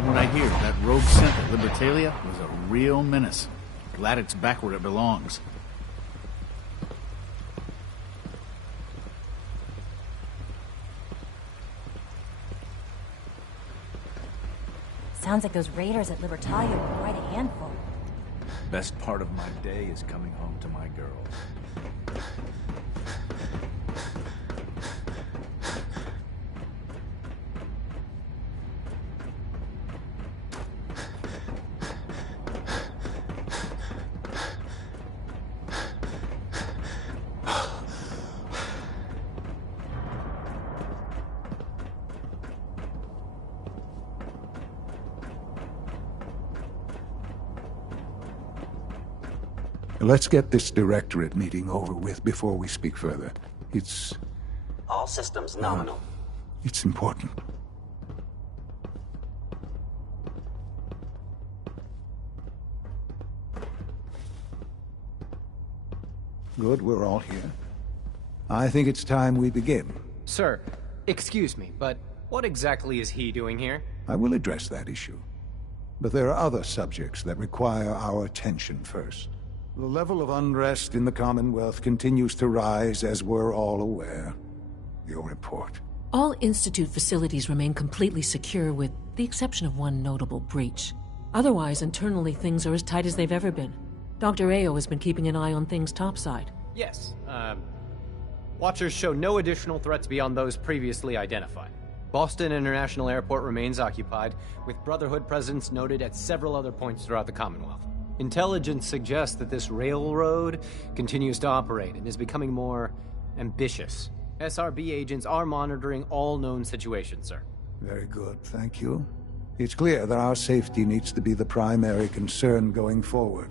From what I hear, that rogue scent at Libertalia was a real menace. Glad it's back where it belongs. Sounds like those raiders at Libertalia were quite a handful. Best part of my day is coming home to my girls. Let's get this directorate meeting over with before we speak further. It's... All systems nominal. It's important. Good, we're all here. I think it's time we begin. Sir, excuse me, but what exactly is he doing here? I will address that issue. But there are other subjects that require our attention first. The level of unrest in the Commonwealth continues to rise, as we're all aware. Your report. All Institute facilities remain completely secure with the exception of one notable breach. Otherwise, internally things are as tight as they've ever been. Dr. Ayo has been keeping an eye on things topside. Yes, Watchers show no additional threats beyond those previously identified. Boston International Airport remains occupied, with Brotherhood presence noted at several other points throughout the Commonwealth. Intelligence suggests that this railroad continues to operate and is becoming more ambitious. SRB agents are monitoring all known situations, sir. Very good, thank you. It's clear that our safety needs to be the primary concern going forward.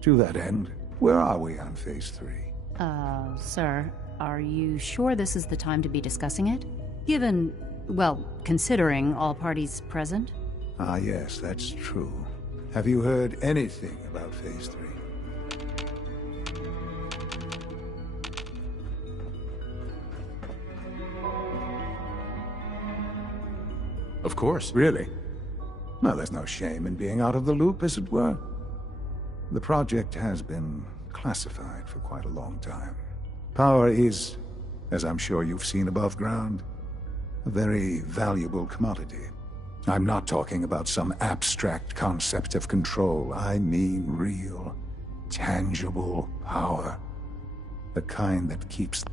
To that end, where are we on Phase 3? Sir, are you sure this is the time to be discussing it? Given, well, considering all parties present? Ah, yes, that's true. Have you heard anything about Phase 3? Of course. Really? Well, there's no shame in being out of the loop, as it were. The project has been classified for quite a long time. Power is, as I'm sure you've seen above ground, a very valuable commodity. I'm not talking about some abstract concept of control. I mean real, tangible power. The kind that keeps...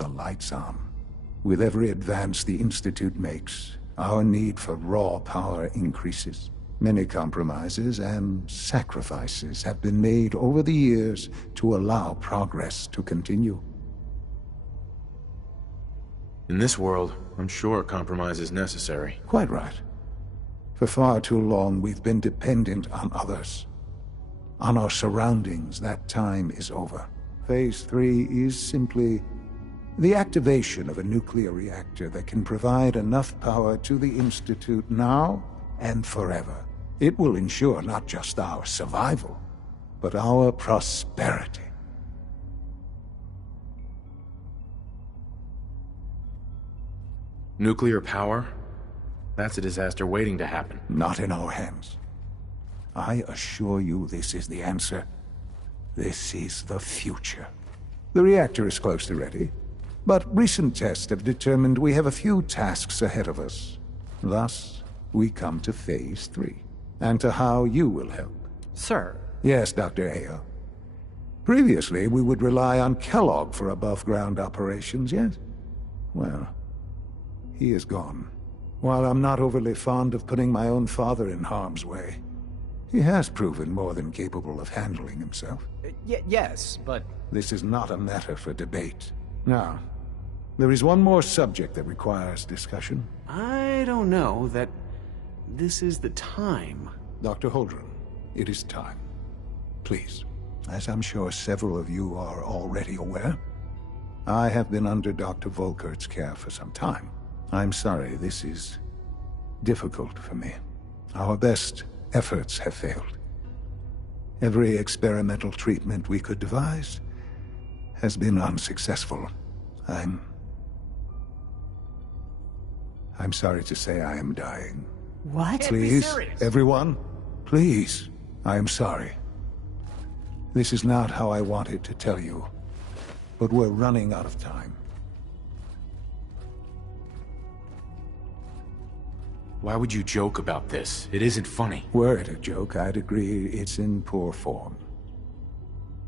the lights on. With every advance the Institute makes, our need for raw power increases. Many compromises and sacrifices have been made over the years to allow progress to continue. In this world, I'm sure compromise is necessary. Quite right. For far too long, we've been dependent on others. On our surroundings. That time is over. Phase 3 is simply the activation of a nuclear reactor that can provide enough power to the Institute now and forever. It will ensure not just our survival, but our prosperity. Nuclear power? That's a disaster waiting to happen. Not in our hands. I assure you this is the answer. This is the future. The reactor is close to ready, but recent tests have determined we have a few tasks ahead of us. Thus, we come to Phase 3. And to how you will help. Sir. Yes, Dr. Ayo. Previously, we would rely on Kellogg for above-ground operations, yes? Well, he is gone. While I'm not overly fond of putting my own father in harm's way, he has proven more than capable of handling himself. Yes, but... This is not a matter for debate. Now, there is one more subject that requires discussion. I don't know that this is the time. Dr. Holdren, it is time. Please, as I'm sure several of you are already aware, I have been under Dr. Volkert's care for some time. I'm sorry, this is difficult for me. Our best efforts have failed. Every experimental treatment we could devise has been unsuccessful. I'm sorry to say I am dying. What? Please, everyone, please, I am sorry. This is not how I wanted to tell you, but we're running out of time. Why would you joke about this? It isn't funny. Were it a joke, I'd agree it's in poor form.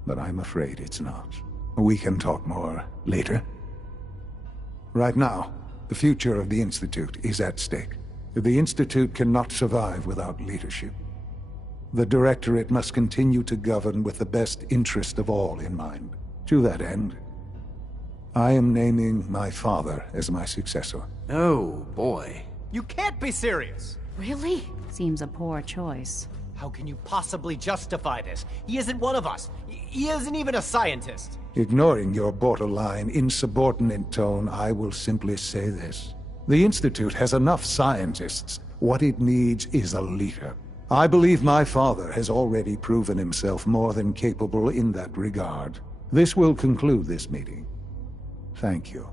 But I'm afraid it's not. We can talk more later. Right now, the future of the Institute is at stake. The Institute cannot survive without leadership. The Directorate must continue to govern with the best interest of all in mind. To that end, I am naming my father as my successor. Oh, boy. You can't be serious! Really? Seems a poor choice. How can you possibly justify this? He isn't one of us. He isn't even a scientist. Ignoring your borderline, insubordinate tone, I will simply say this. The Institute has enough scientists. What it needs is a leader. I believe my father has already proven himself more than capable in that regard. This will conclude this meeting. Thank you.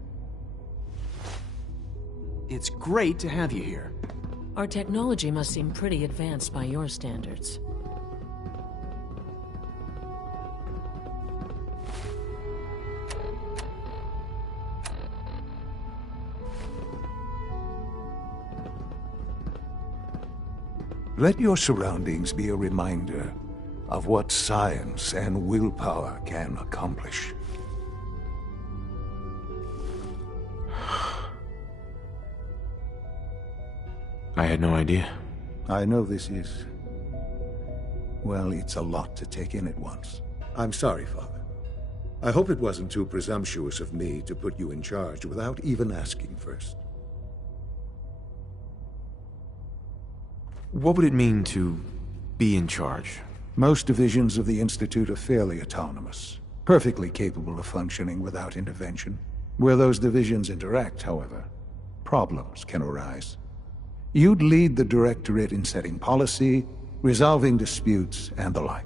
It's great to have you here. Our technology must seem pretty advanced by your standards. Let your surroundings be a reminder of what science and willpower can accomplish. I had no idea. I know this is... well, it's a lot to take in at once. I'm sorry, Father. I hope it wasn't too presumptuous of me to put you in charge without even asking first. What would it mean to be in charge? Most divisions of the Institute are fairly autonomous, perfectly capable of functioning without intervention. Where those divisions interact, however, problems can arise. You'd lead the Directorate in setting policy, resolving disputes, and the like.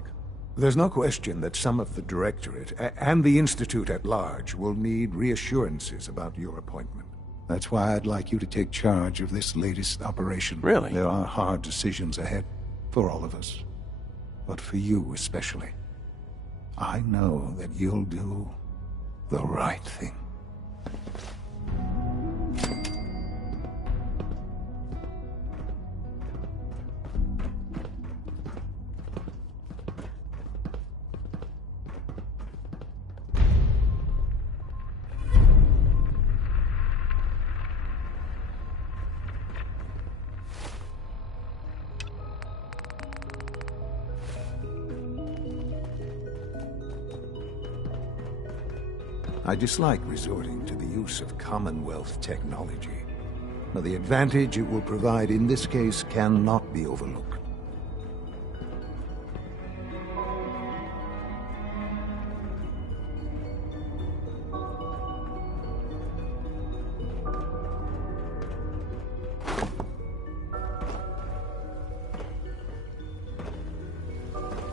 There's no question that some of the Directorate, and the Institute at large, will need reassurances about your appointment. That's why I'd like you to take charge of this latest operation. Really? There are hard decisions ahead, for all of us. But for you especially. I know that you'll do the right thing. I dislike resorting to the use of Commonwealth technology, but the advantage it will provide in this case cannot be overlooked.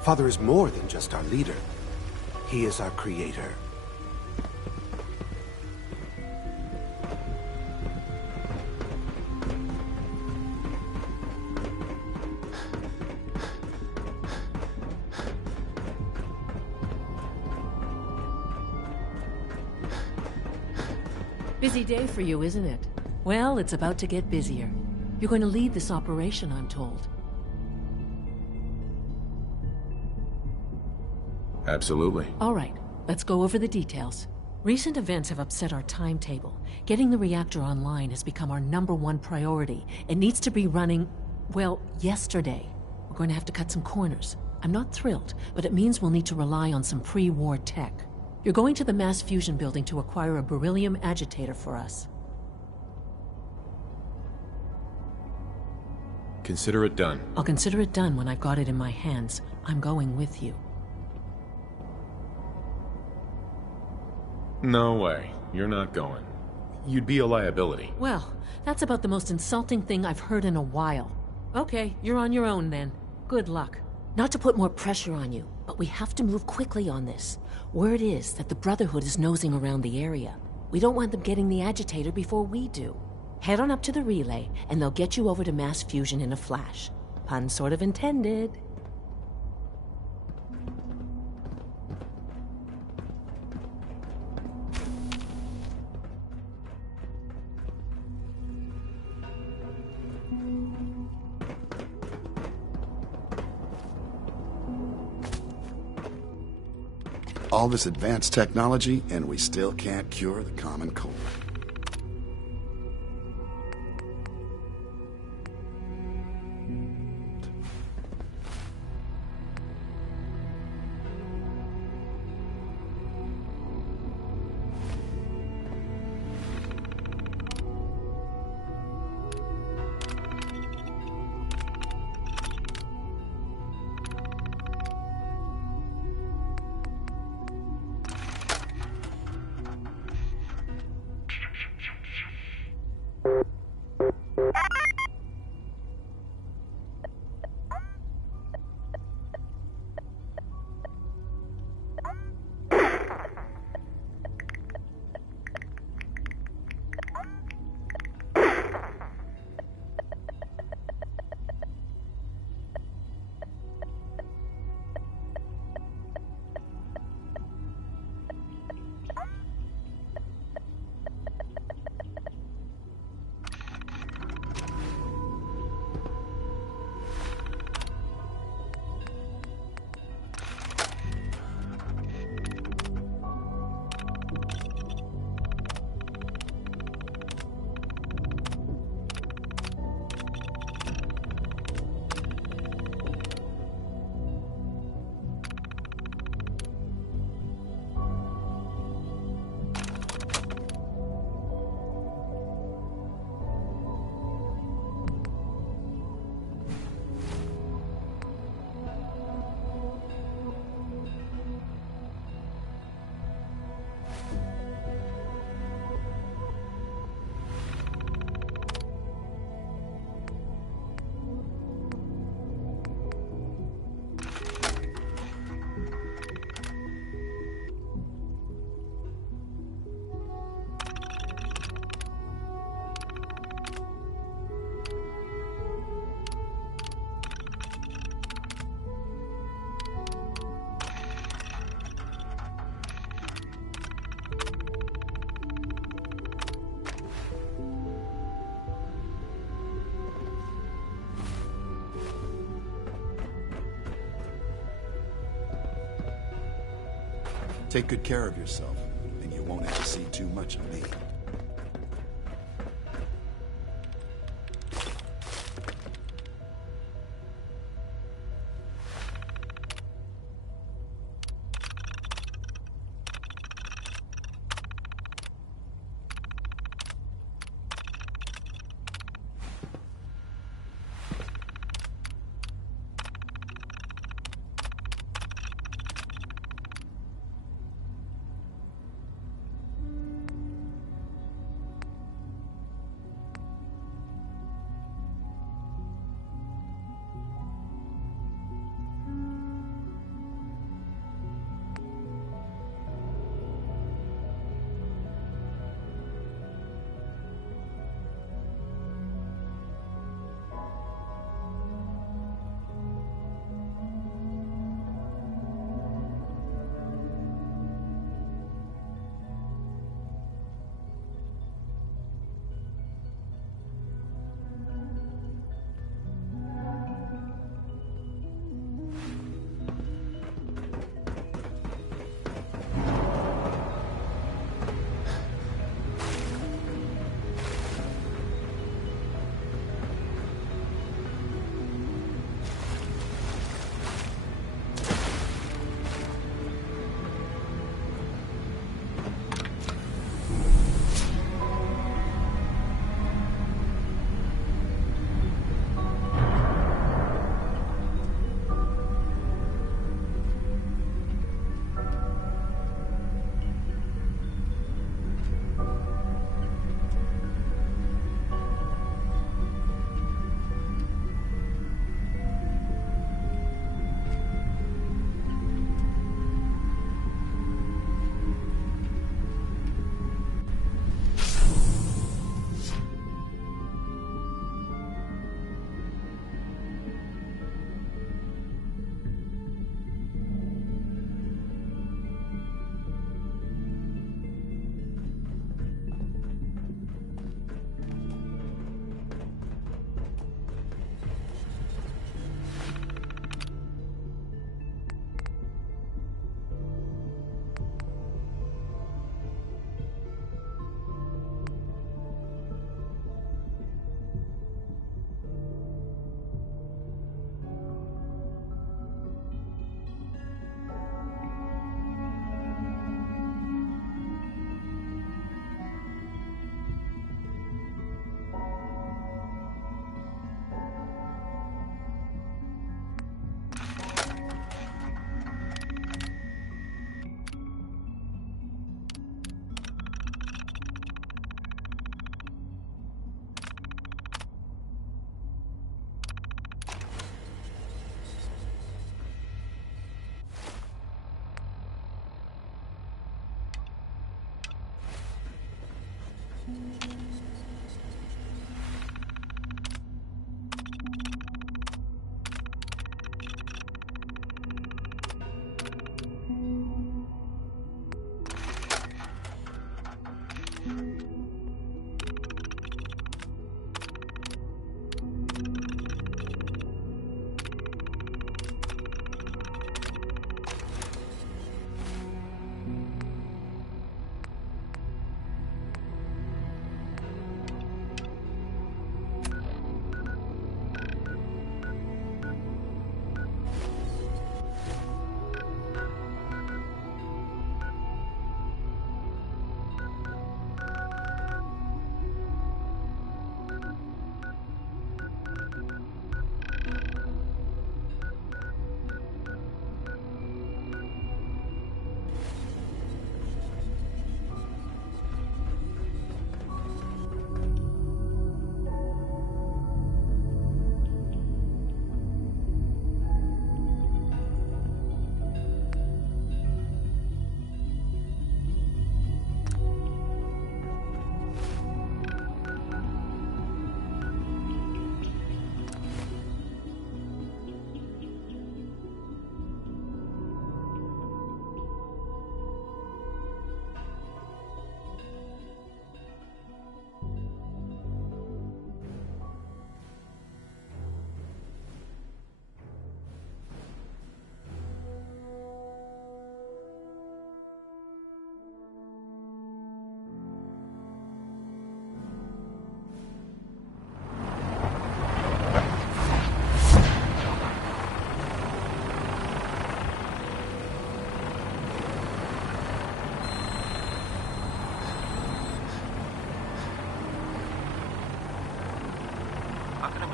Father is more than just our leader. He is our creator. Busy day for you, isn't it? Well, it's about to get busier. You're going to lead this operation, I'm told. Absolutely. All right, let's go over the details. Recent events have upset our timetable. Getting the reactor online has become our #1 priority. It needs to be running, well, yesterday. We're going to have to cut some corners. I'm not thrilled, but it means we'll need to rely on some pre-war tech. You're going to the mass fusion building to acquire a beryllium agitator for us. Consider it done. I'll consider it done when I've got it in my hands. I'm going with you. No way. You're not going. You'd be a liability. Well, that's about the most insulting thing I've heard in a while. Okay, you're on your own then. Good luck. Not to put more pressure on you, but we have to move quickly on this. Word is that the Brotherhood is nosing around the area. We don't want them getting the agitator before we do. Head on up to the relay, and they'll get you over to mass fusion in a flash. Pun sort of intended. All this advanced technology, and we still can't cure the common cold. Take good care of yourself, and you won't have to see too much of me.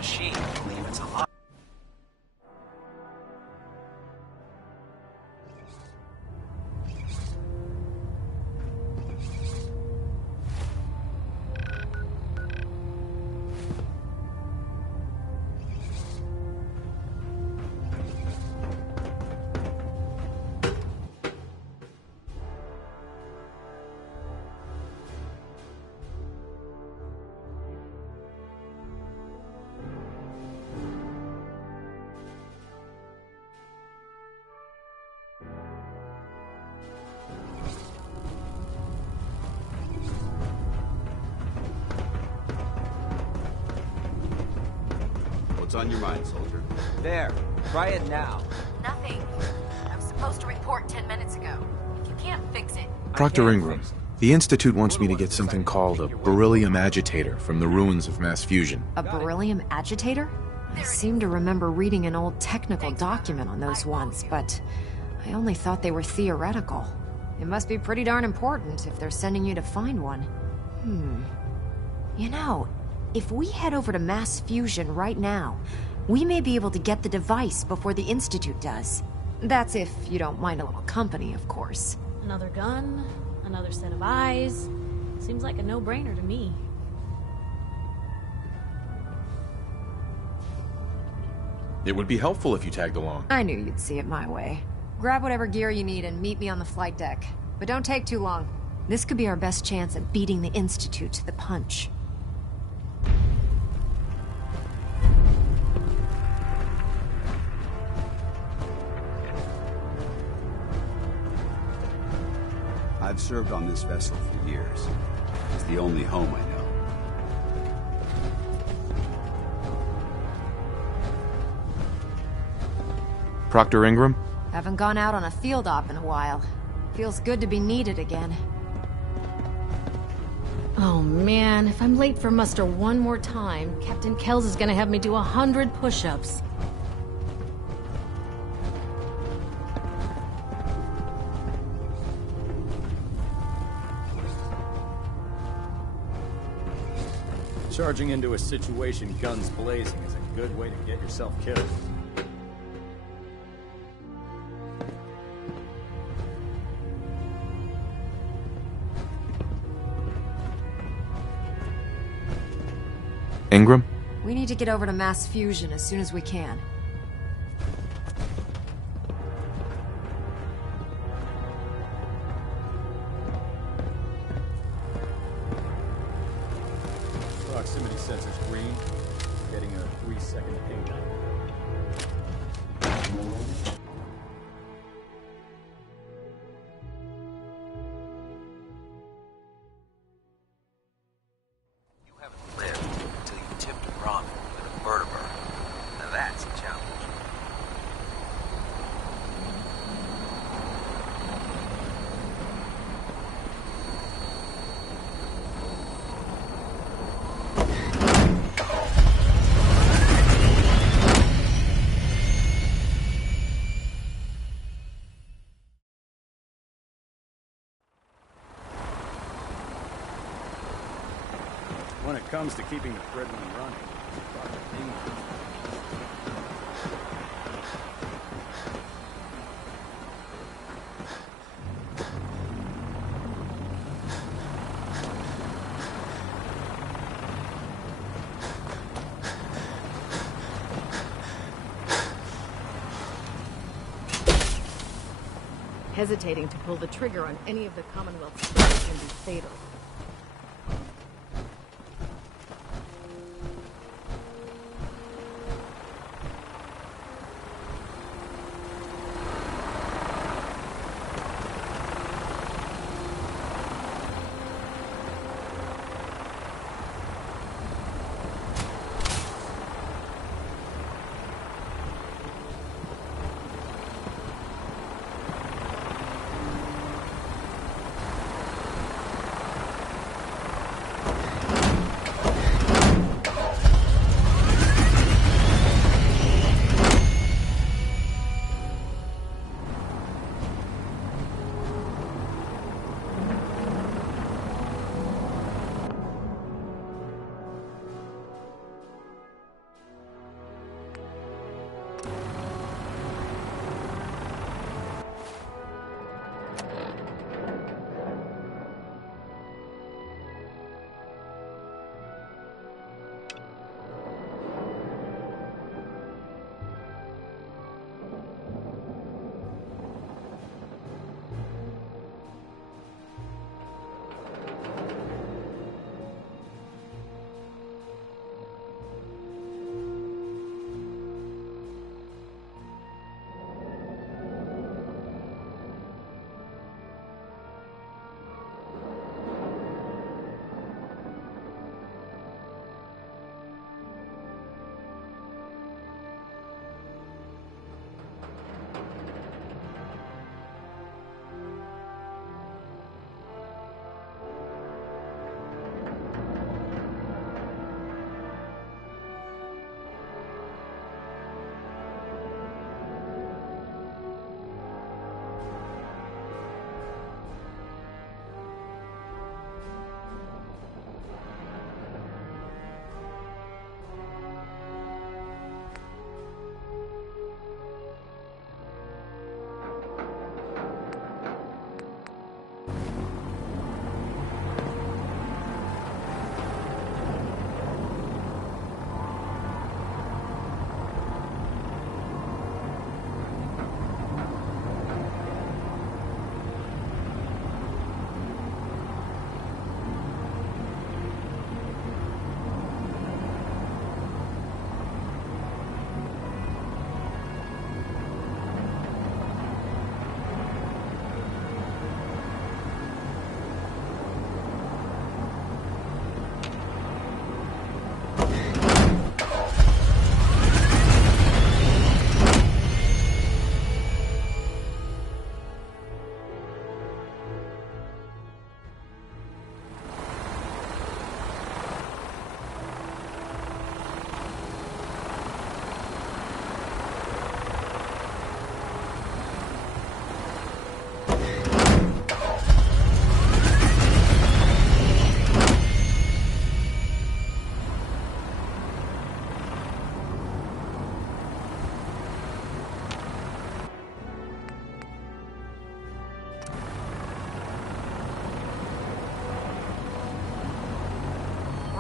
machine to believe it's alive. What's on your mind, soldier? There. Try it now. Nothing. I was supposed to report 10 minutes ago. If you can't fix it... Proctor Ingram, the Institute wants me to get something called a beryllium agitator from the ruins of mass fusion. A beryllium agitator? I seem to remember reading an old technical document on those once, but I only thought they were theoretical. It must be pretty darn important if they're sending you to find one. You know, if we head over to mass fusion right now, we may be able to get the device before the Institute does. That's if you don't mind a little company, of course. Another gun, another set of eyes. Seems like a no-brainer to me. It would be helpful if you tagged along. I knew you'd see it my way. Grab whatever gear you need and meet me on the flight deck. But don't take too long. This could be our best chance at beating the Institute to the punch. I've served on this vessel for years. It's the only home I know. Proctor Ingram? Haven't gone out on a field op in a while. Feels good to be needed again. Oh man, if I'm late for muster one more time, Captain Kells is gonna have me do 100 push-ups. Charging into a situation guns blazing is a good way to get yourself killed. Ingram? We need to get over to mass fusion as soon as we can. Proximity sensors green. Getting a 3-second ping. You haven't lived until you tipped a ramen with a vertebra. Now that's a challenge. When it comes to keeping the Fredman running, Dr. Ingram. Hesitating to pull the trigger on any of the Commonwealth's spies can be fatal.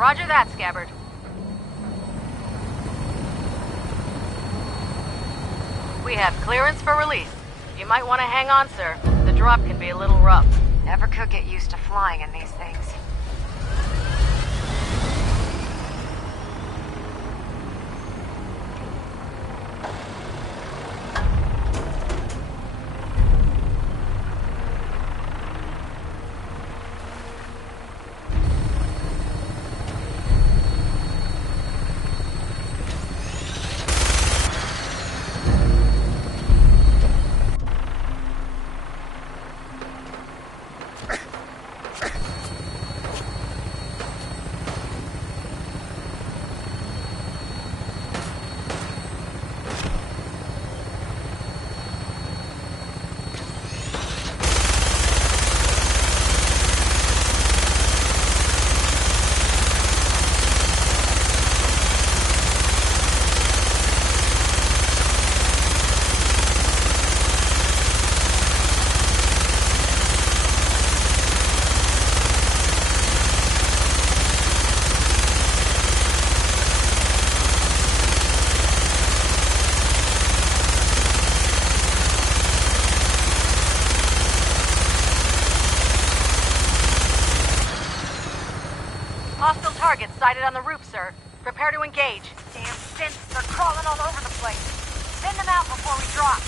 Roger that, Scabbard. We have clearance for release. You might want to hang on, sir. The drop can be a little rough. Never could get used to flying in these things. Hostile targets sighted on the roof, sir. Prepare to engage. Damn synths, they're crawling all over the place. Send them out before we drop.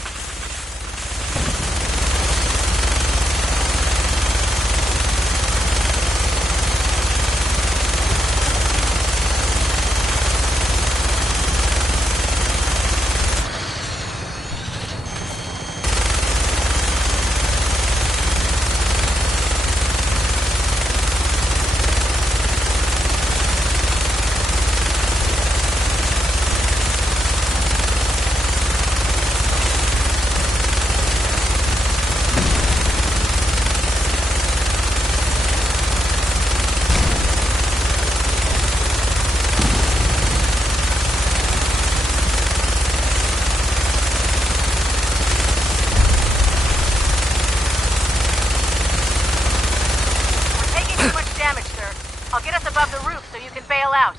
I'll get us above the roof so you can bail out.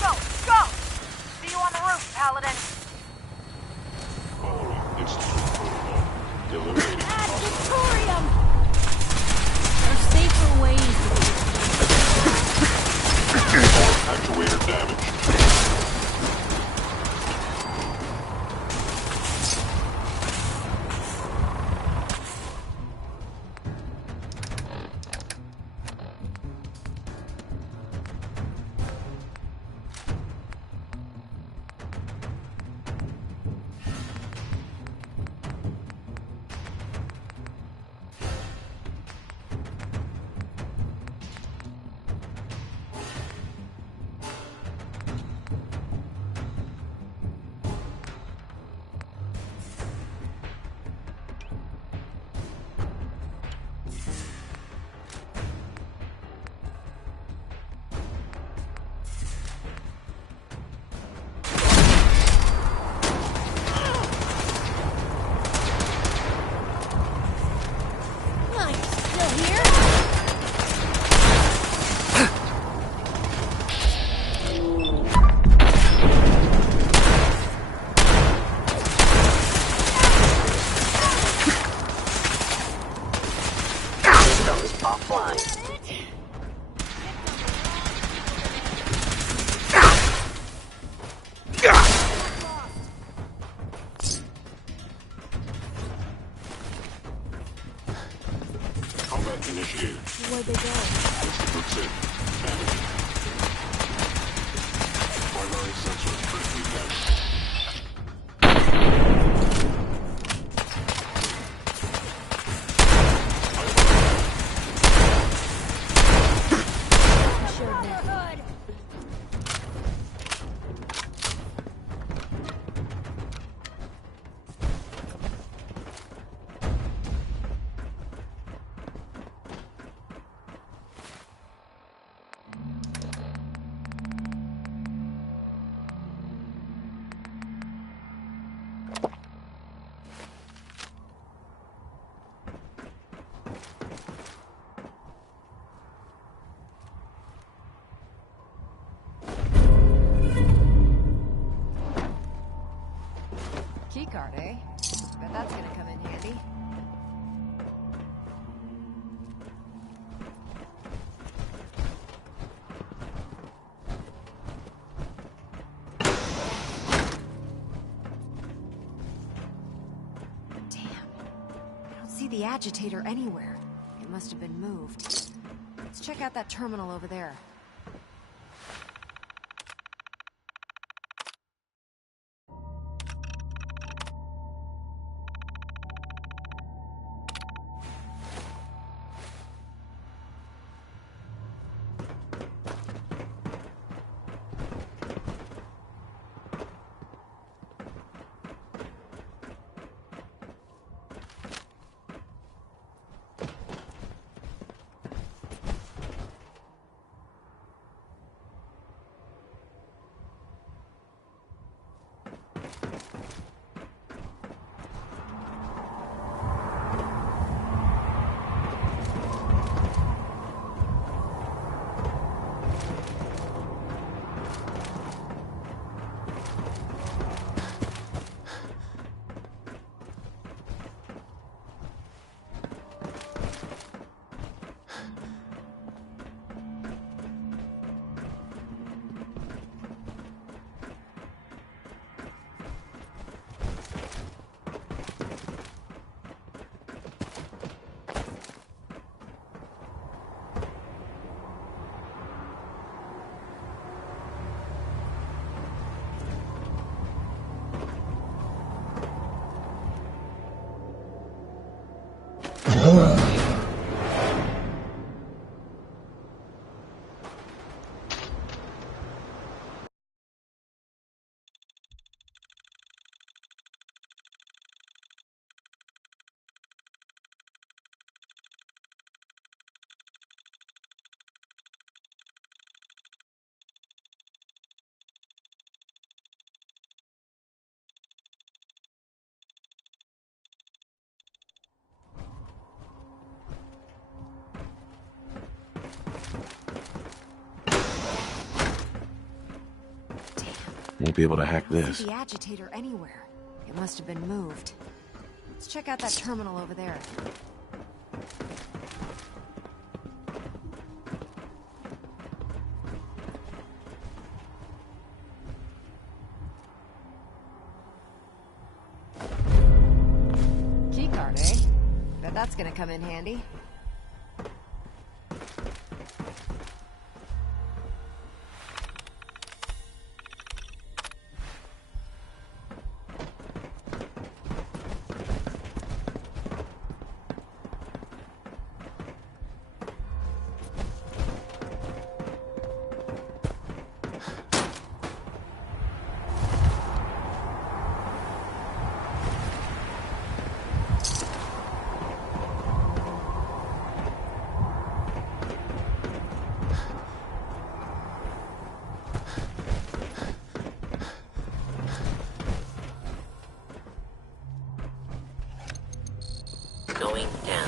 Go! Go! See you on the roof, Paladin. Actuator damage. Initiated. Where'd they go? Looks in. Damage. Primary sensor critically damaged. Keycard, eh? Bet that's gonna come in handy. The agitator anywhere. It must have been moved. Let's check out that terminal over there. Won't be able to hack I don't this. see the agitator anywhere. It must have been moved. Let's check out that terminal over there. Keycard, eh? Bet that's gonna come in handy. Going down.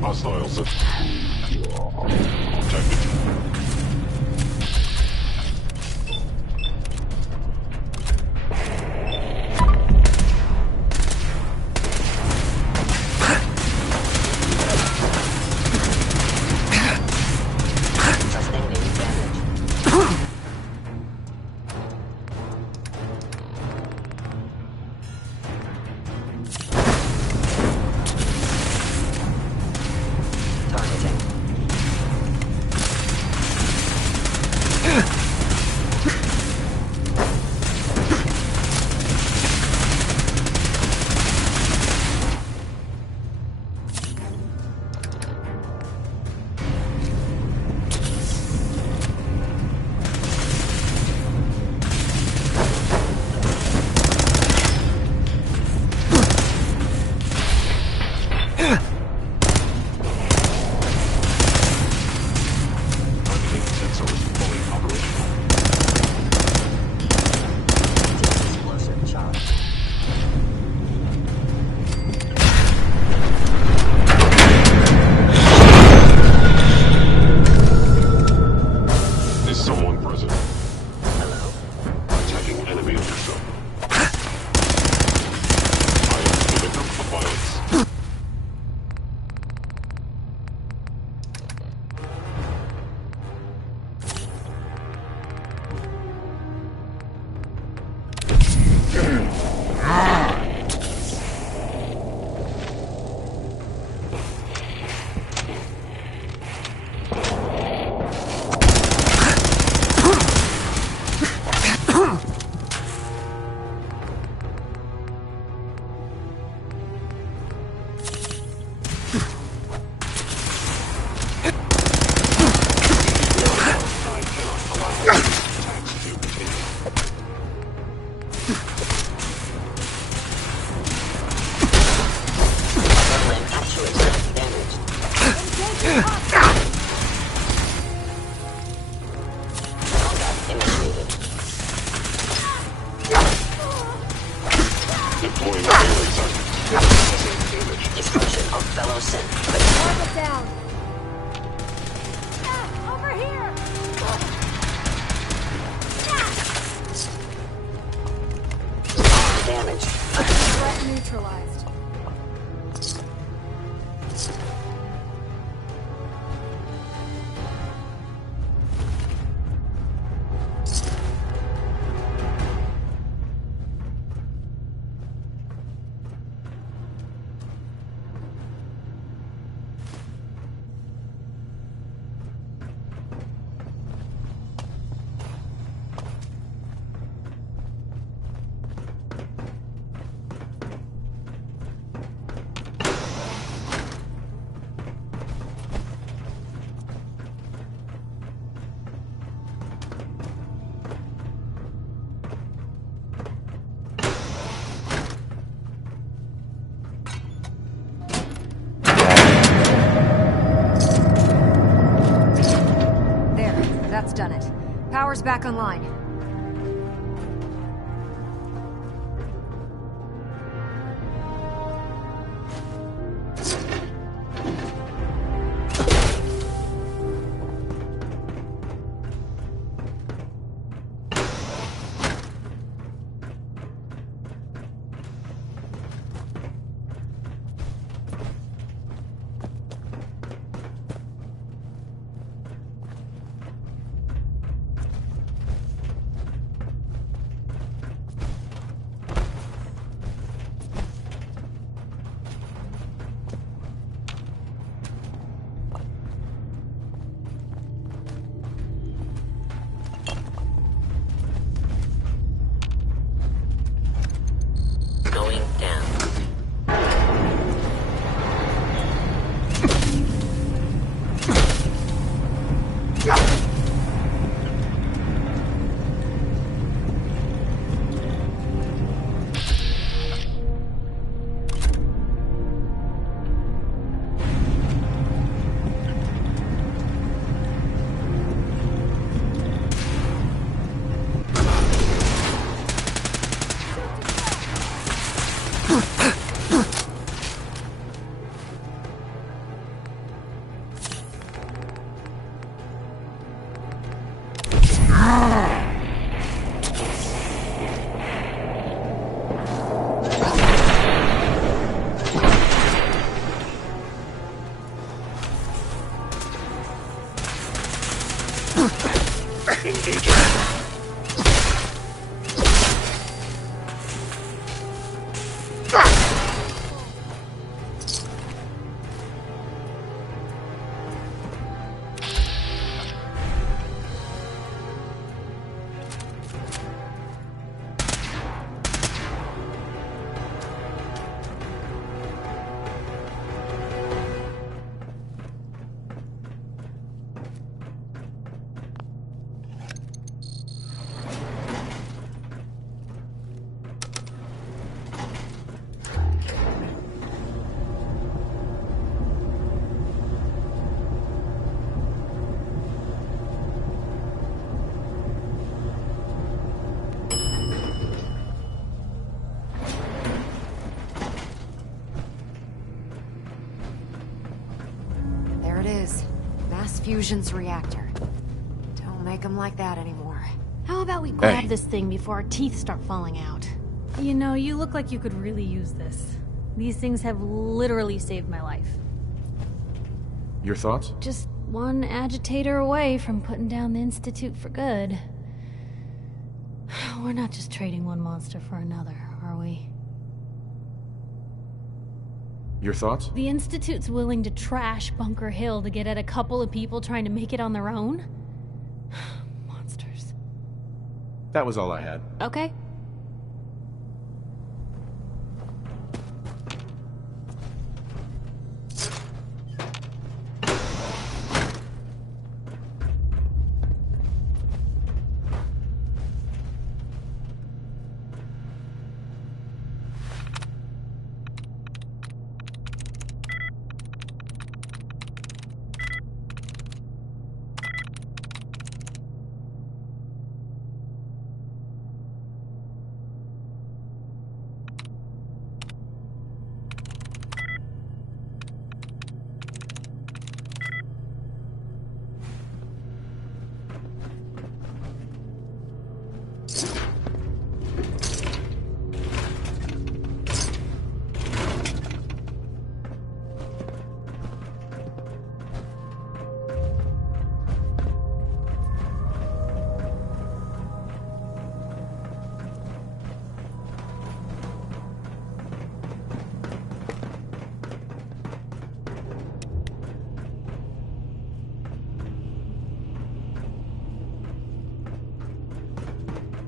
Hostiles. Detected. neutralized. That's done it. Power's back online. Going down. There it is. Mass fusion's reactor. Don't make them like that anymore. How about we grab Hey. this thing before our teeth start falling out? You know, you look like you could really use this. These things have literally saved my life. Your thoughts? Just one agitator away from putting down the Institute for good. We're not just trading one monster for another, are we? Your thoughts? The Institute's willing to trash Bunker Hill to get at a couple of people trying to make it on their own? Monsters. That was all I had. Okay.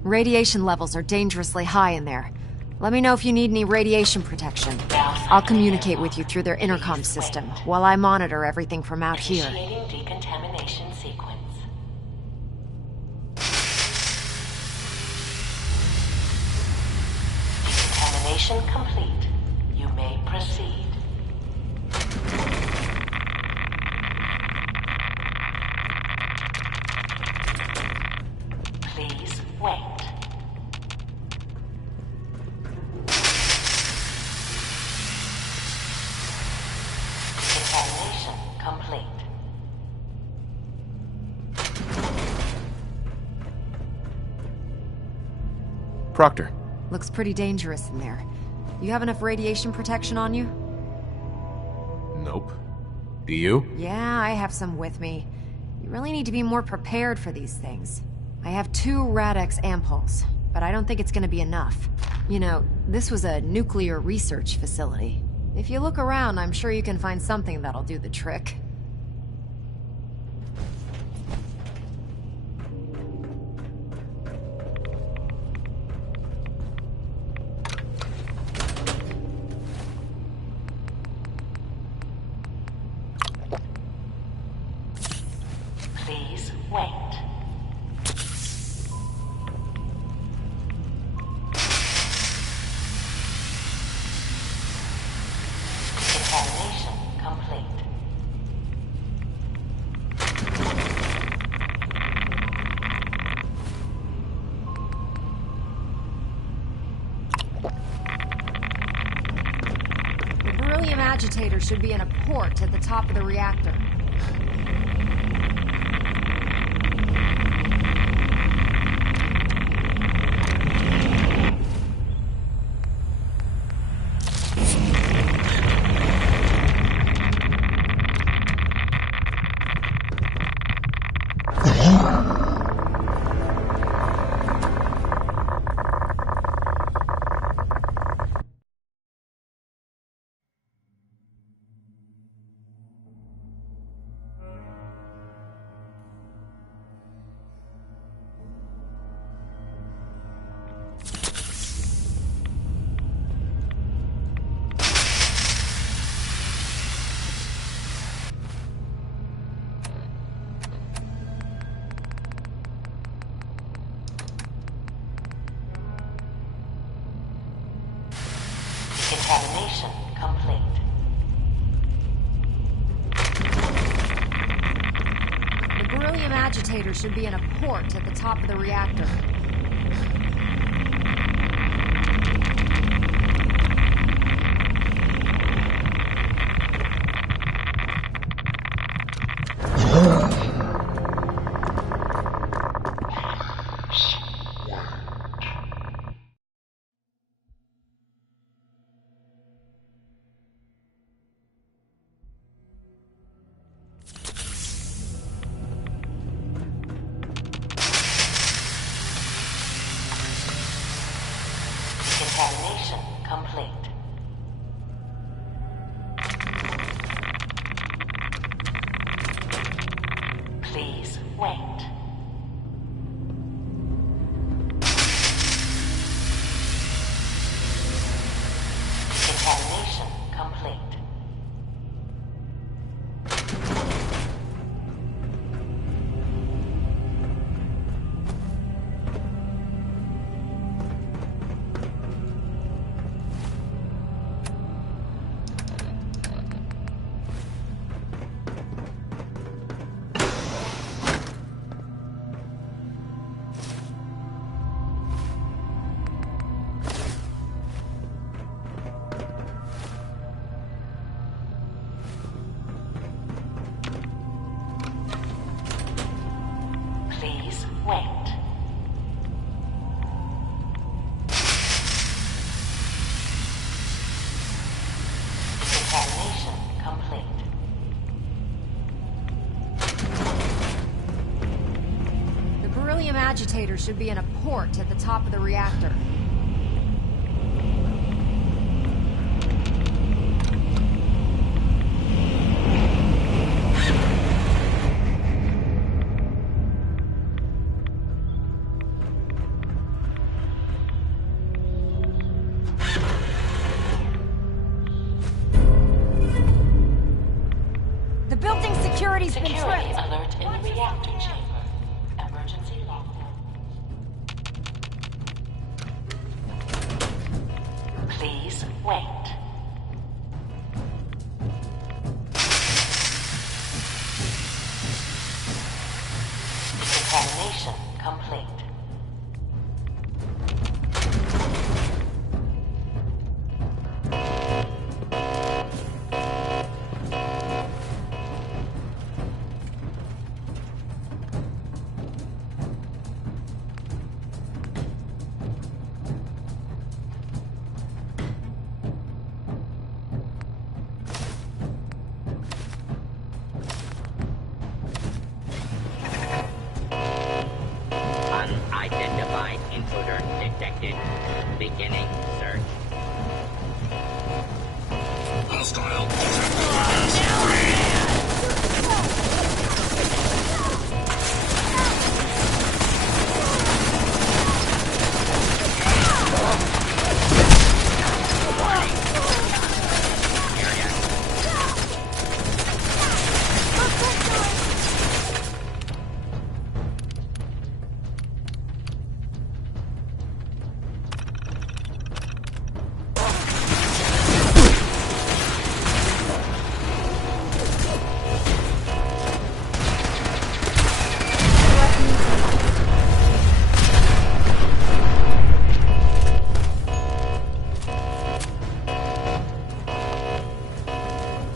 Radiation levels are dangerously high in there. Let me know if you need any radiation protection. I'll communicate with you through their intercom system while I monitor everything from out here. Initiating decontamination sequence. Decontamination complete. You may proceed. Please wait. Decontamination complete. Proctor. Looks pretty dangerous in there. You have enough radiation protection on you? Nope. Do you? Yeah, I have some with me. You really need to be more prepared for these things. I have 2 Rad-X ampoules, but I don't think it's gonna be enough. You know, this was a nuclear research facility. If you look around, I'm sure you can find something that'll do the trick. Please wait. Decontamination complete. The beryllium agitator should be in a port at the top of the reactor. Decontamination complete. The beryllium agitator should be in a port at the top of the reactor. Decontamination complete. Please wait. Decontamination complete. Please wait. Decontamination complete. The beryllium agitator should be in a port at the top of the reactor. reactor chamber. Emergency lockdown. Please wait. Decontamination complete. Unidentified intruder detected. Beginning search. Hostile.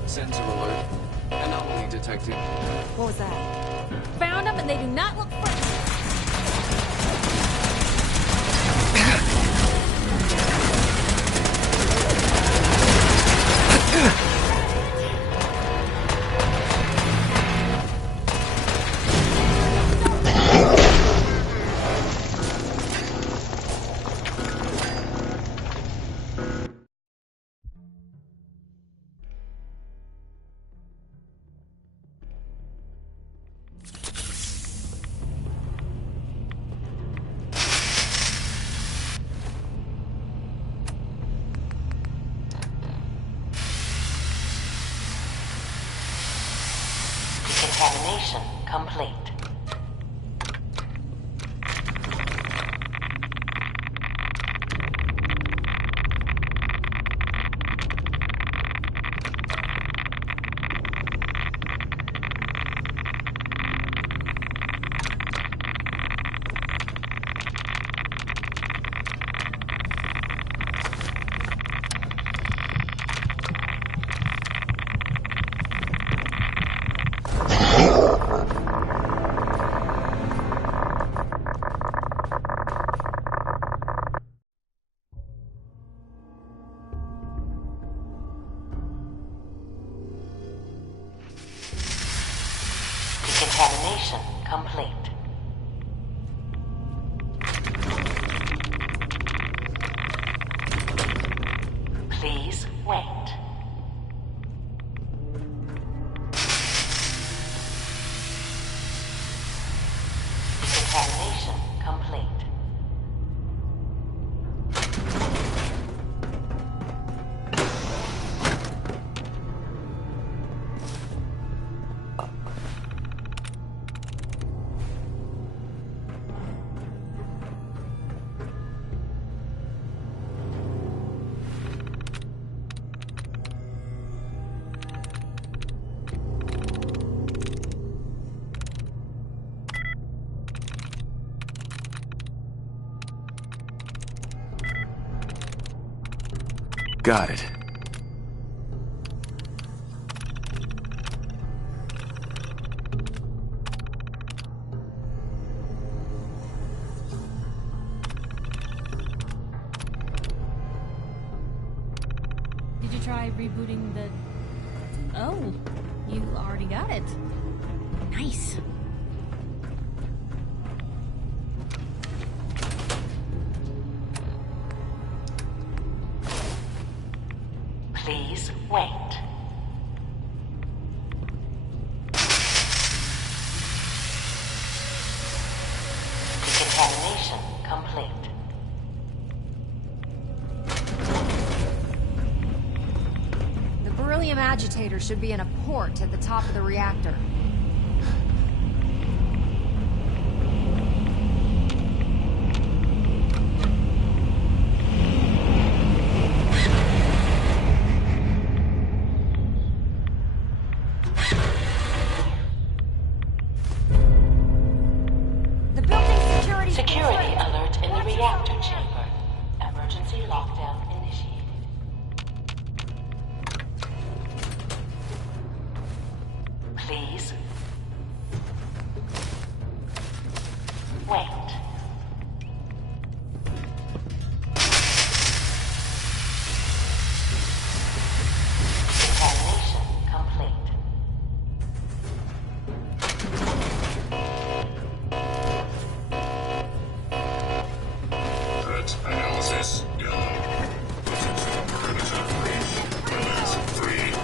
Sensor alert. Anomaly detected. What was that? Found them and they do not look friendly. Decontamination complete. Decontamination complete. Please wait. Decontamination complete. Got it. Did you try rebooting the... Oh, you already got it. Nice. Please wait. Decontamination complete. The beryllium agitator should be in a port at the top of the reactor. The building security... Security alert in the reactor chamber. Emergency lockdown initiated. Please wait. Examination complete. Threat analysis yellow. Position perimeter 3. Limits 3.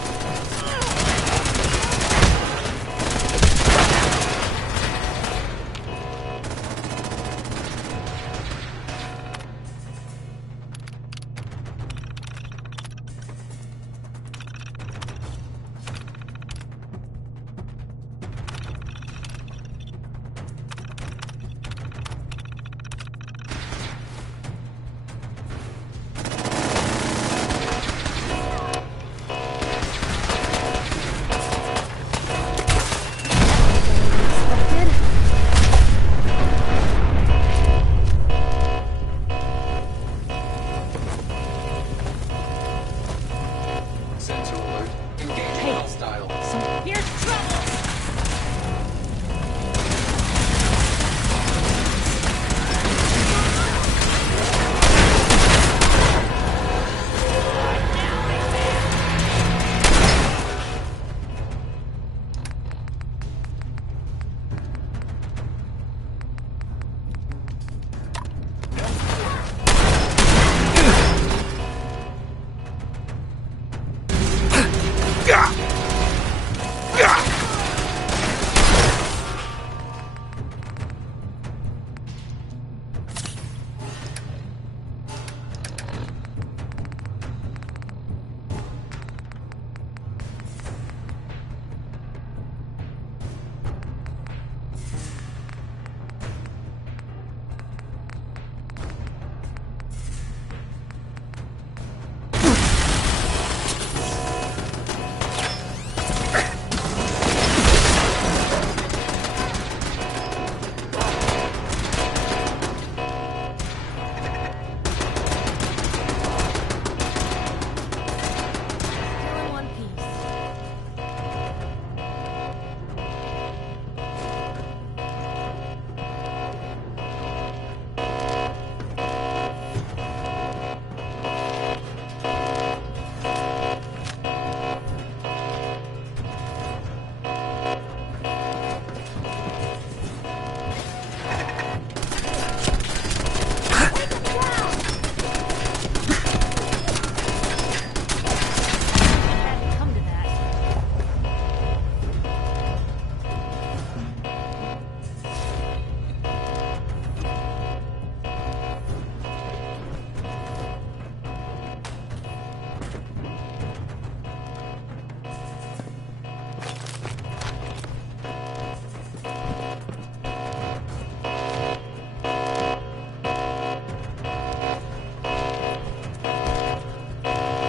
Sensor alert. Engaging hostile. Here's trouble! Still in one piece. Had to come to that.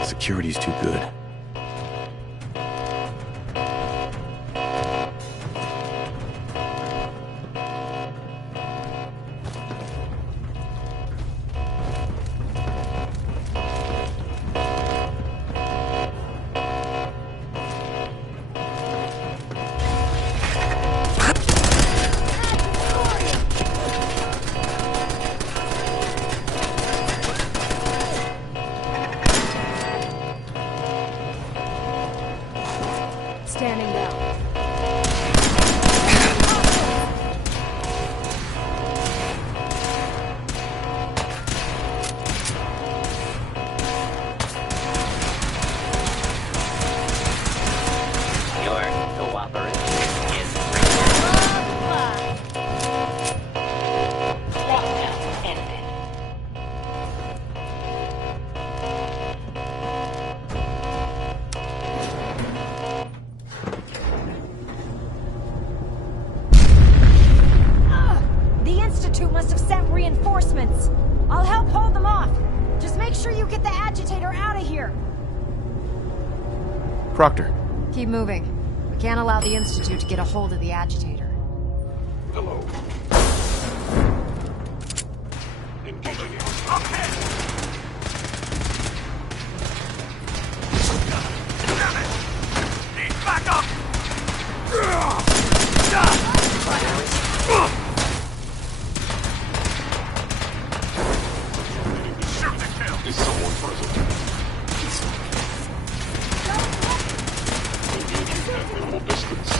Security's too good. Standing down. Your cooperation is Lockdown ended. The Institute must have sent reinforcements. I'll help hold them off. Just make sure you get the agitator out of here. Proctor. Keep moving. We can't allow the Institute to get a hold of the agitator. Hello. Engaging it. Need backup! Shoot to kill! Is someone present? Engaging at minimal distance.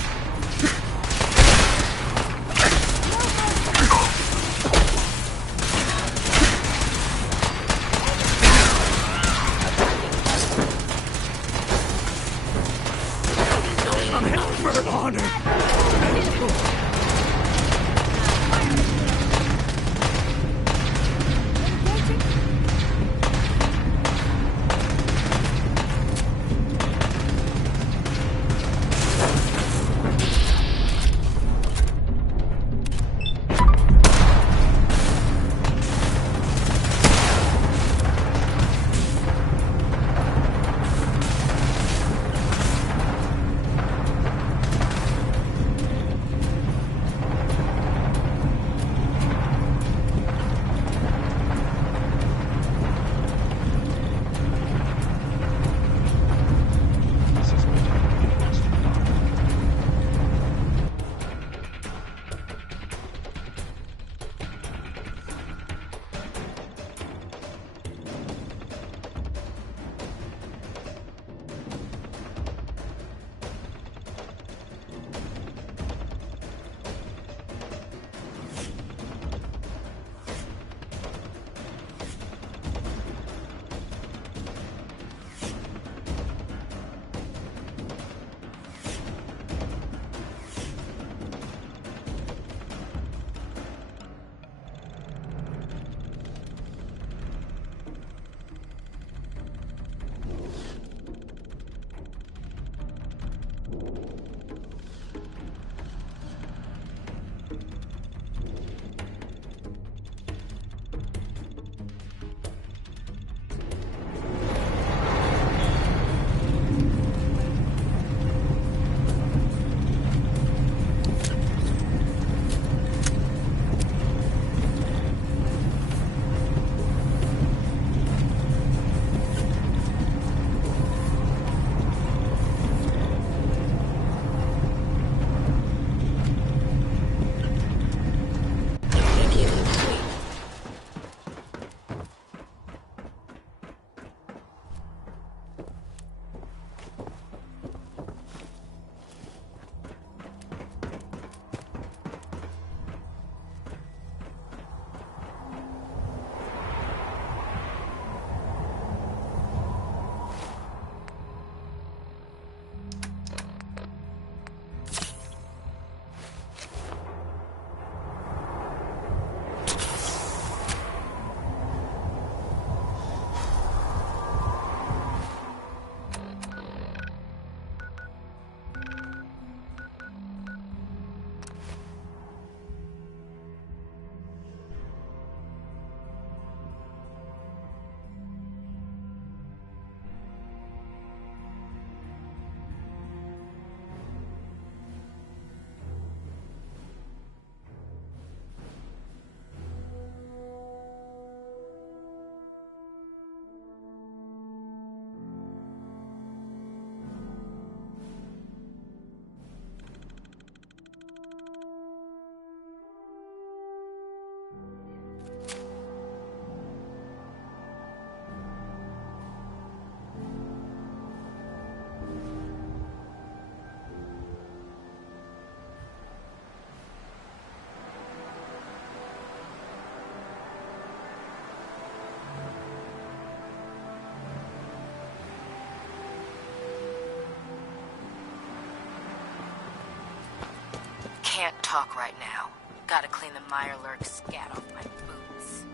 Can't talk right now. Gotta clean the Mirelurk scat off my boots.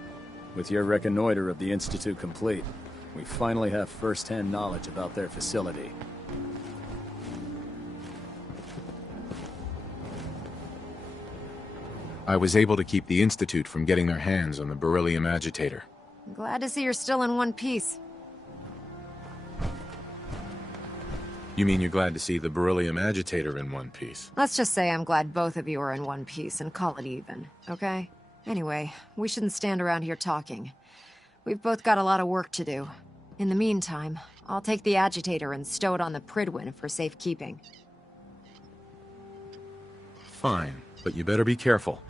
With your reconnoiter of the Institute complete, we finally have first-hand knowledge about their facility. I was able to keep the Institute from getting their hands on the beryllium agitator. Glad to see you're still in one piece. You mean you're glad to see the beryllium agitator in one piece? Let's just say I'm glad both of you are in one piece and call it even, okay? Anyway, we shouldn't stand around here talking. We've both got a lot of work to do. In the meantime, I'll take the agitator and stow it on the Pridwin for safekeeping. Fine, but you better be careful.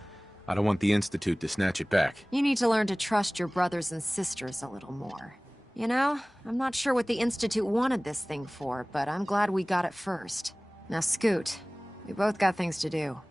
I don't want the Institute to snatch it back. You need to learn to trust your brothers and sisters a little more. You know, I'm not sure what the Institute wanted this thing for, but I'm glad we got it first. Now scoot. We both got things to do.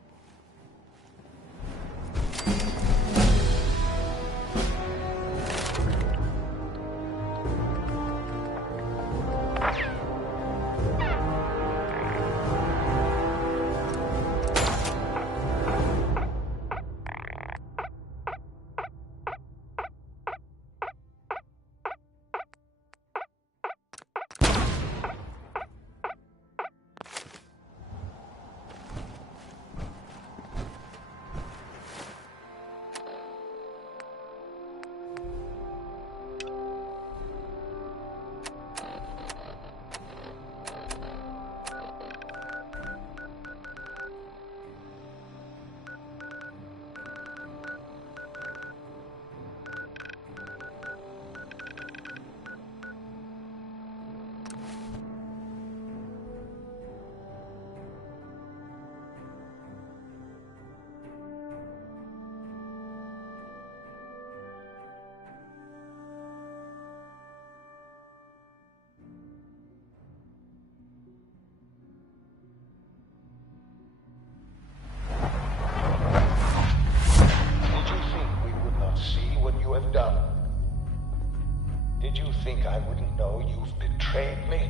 Did you think I wouldn't know you've betrayed me?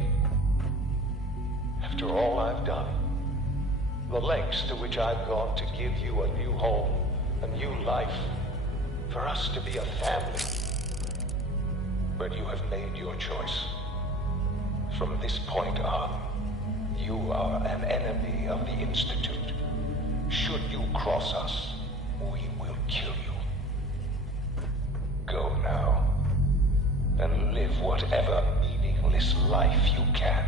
After all I've done, the lengths to which I've gone to give you a new home, a new life, for us to be a family. But you have made your choice. From this point on, you are an enemy of the Institute. Should you cross us, we will kill you. Go now, and live whatever meaningless life you can.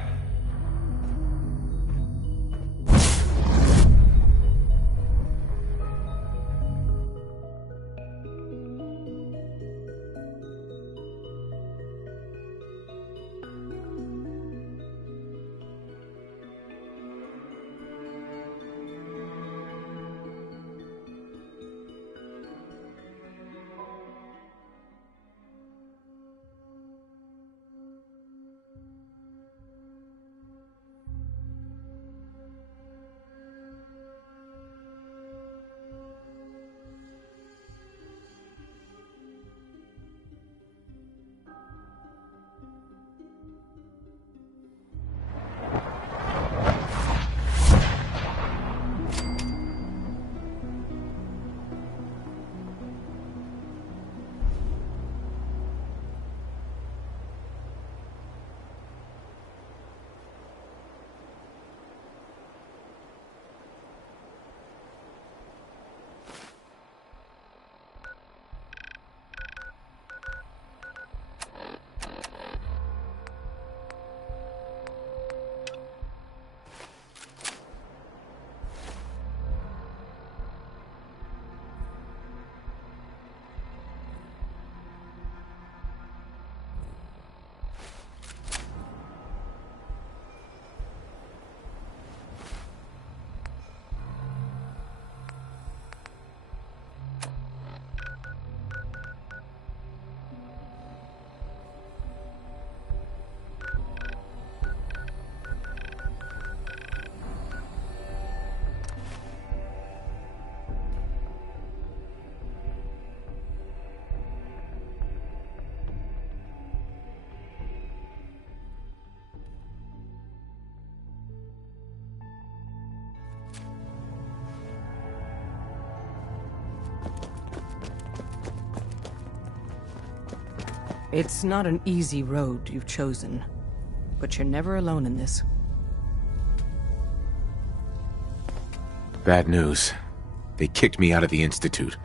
It's not an easy road you've chosen, but you're never alone in this. Bad news. They kicked me out of the Institute.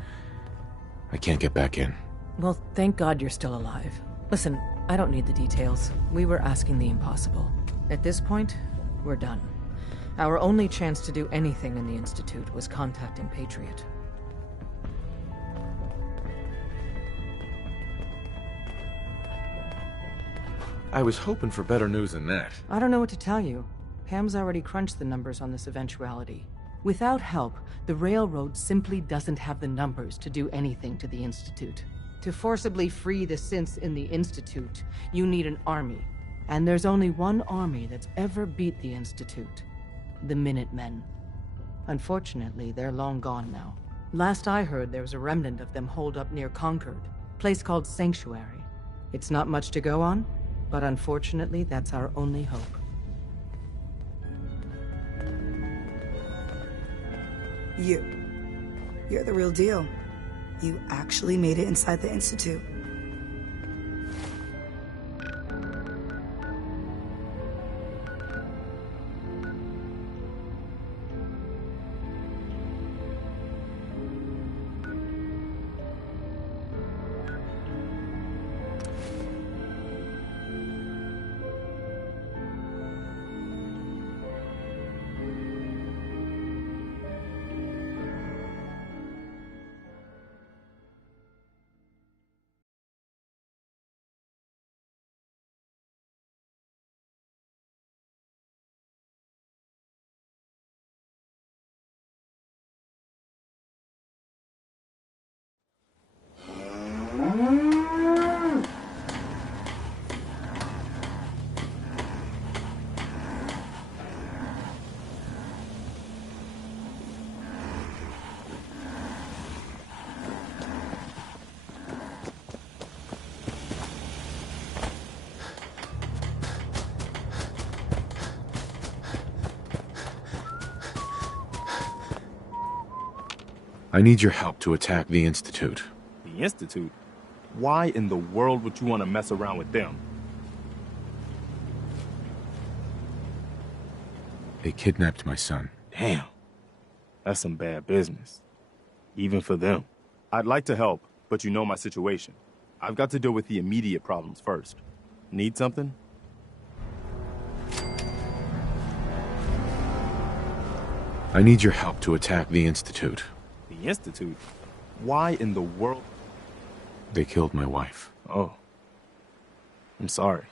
I can't get back in. Well, thank God you're still alive. Listen, I don't need the details. We were asking the impossible. At this point, We're done. Our only chance to do anything in the Institute was contacting Patriot. I was hoping for better news than that. I don't know what to tell you. Ham's already crunched the numbers on this eventuality. Without help, the Railroad simply doesn't have the numbers to do anything to the Institute. To forcibly free the synths in the Institute, you need an army. And there's only one army that's ever beat the Institute. The Minutemen. Unfortunately, they're long gone now. Last I heard, there was a remnant of them holed up near Concord, a place called Sanctuary. It's not much to go on, but unfortunately, that's our only hope. You're the real deal. You actually made it inside the Institute. I need your help to attack the Institute. The Institute? Why in the world would you want to mess around with them? They kidnapped my son. Damn. That's some bad business. Even for them. I'd like to help, but you know my situation. I've got to deal with the immediate problems first. Need something? I need your help to attack the Institute. The Institute? Why in the world? They killed my wife. Oh. I'm sorry.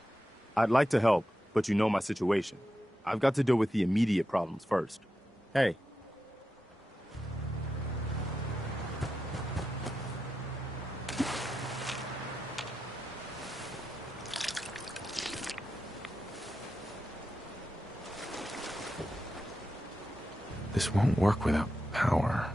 I'd like to help, but you know my situation. I've got to deal with the immediate problems first. Hey. This won't work without power.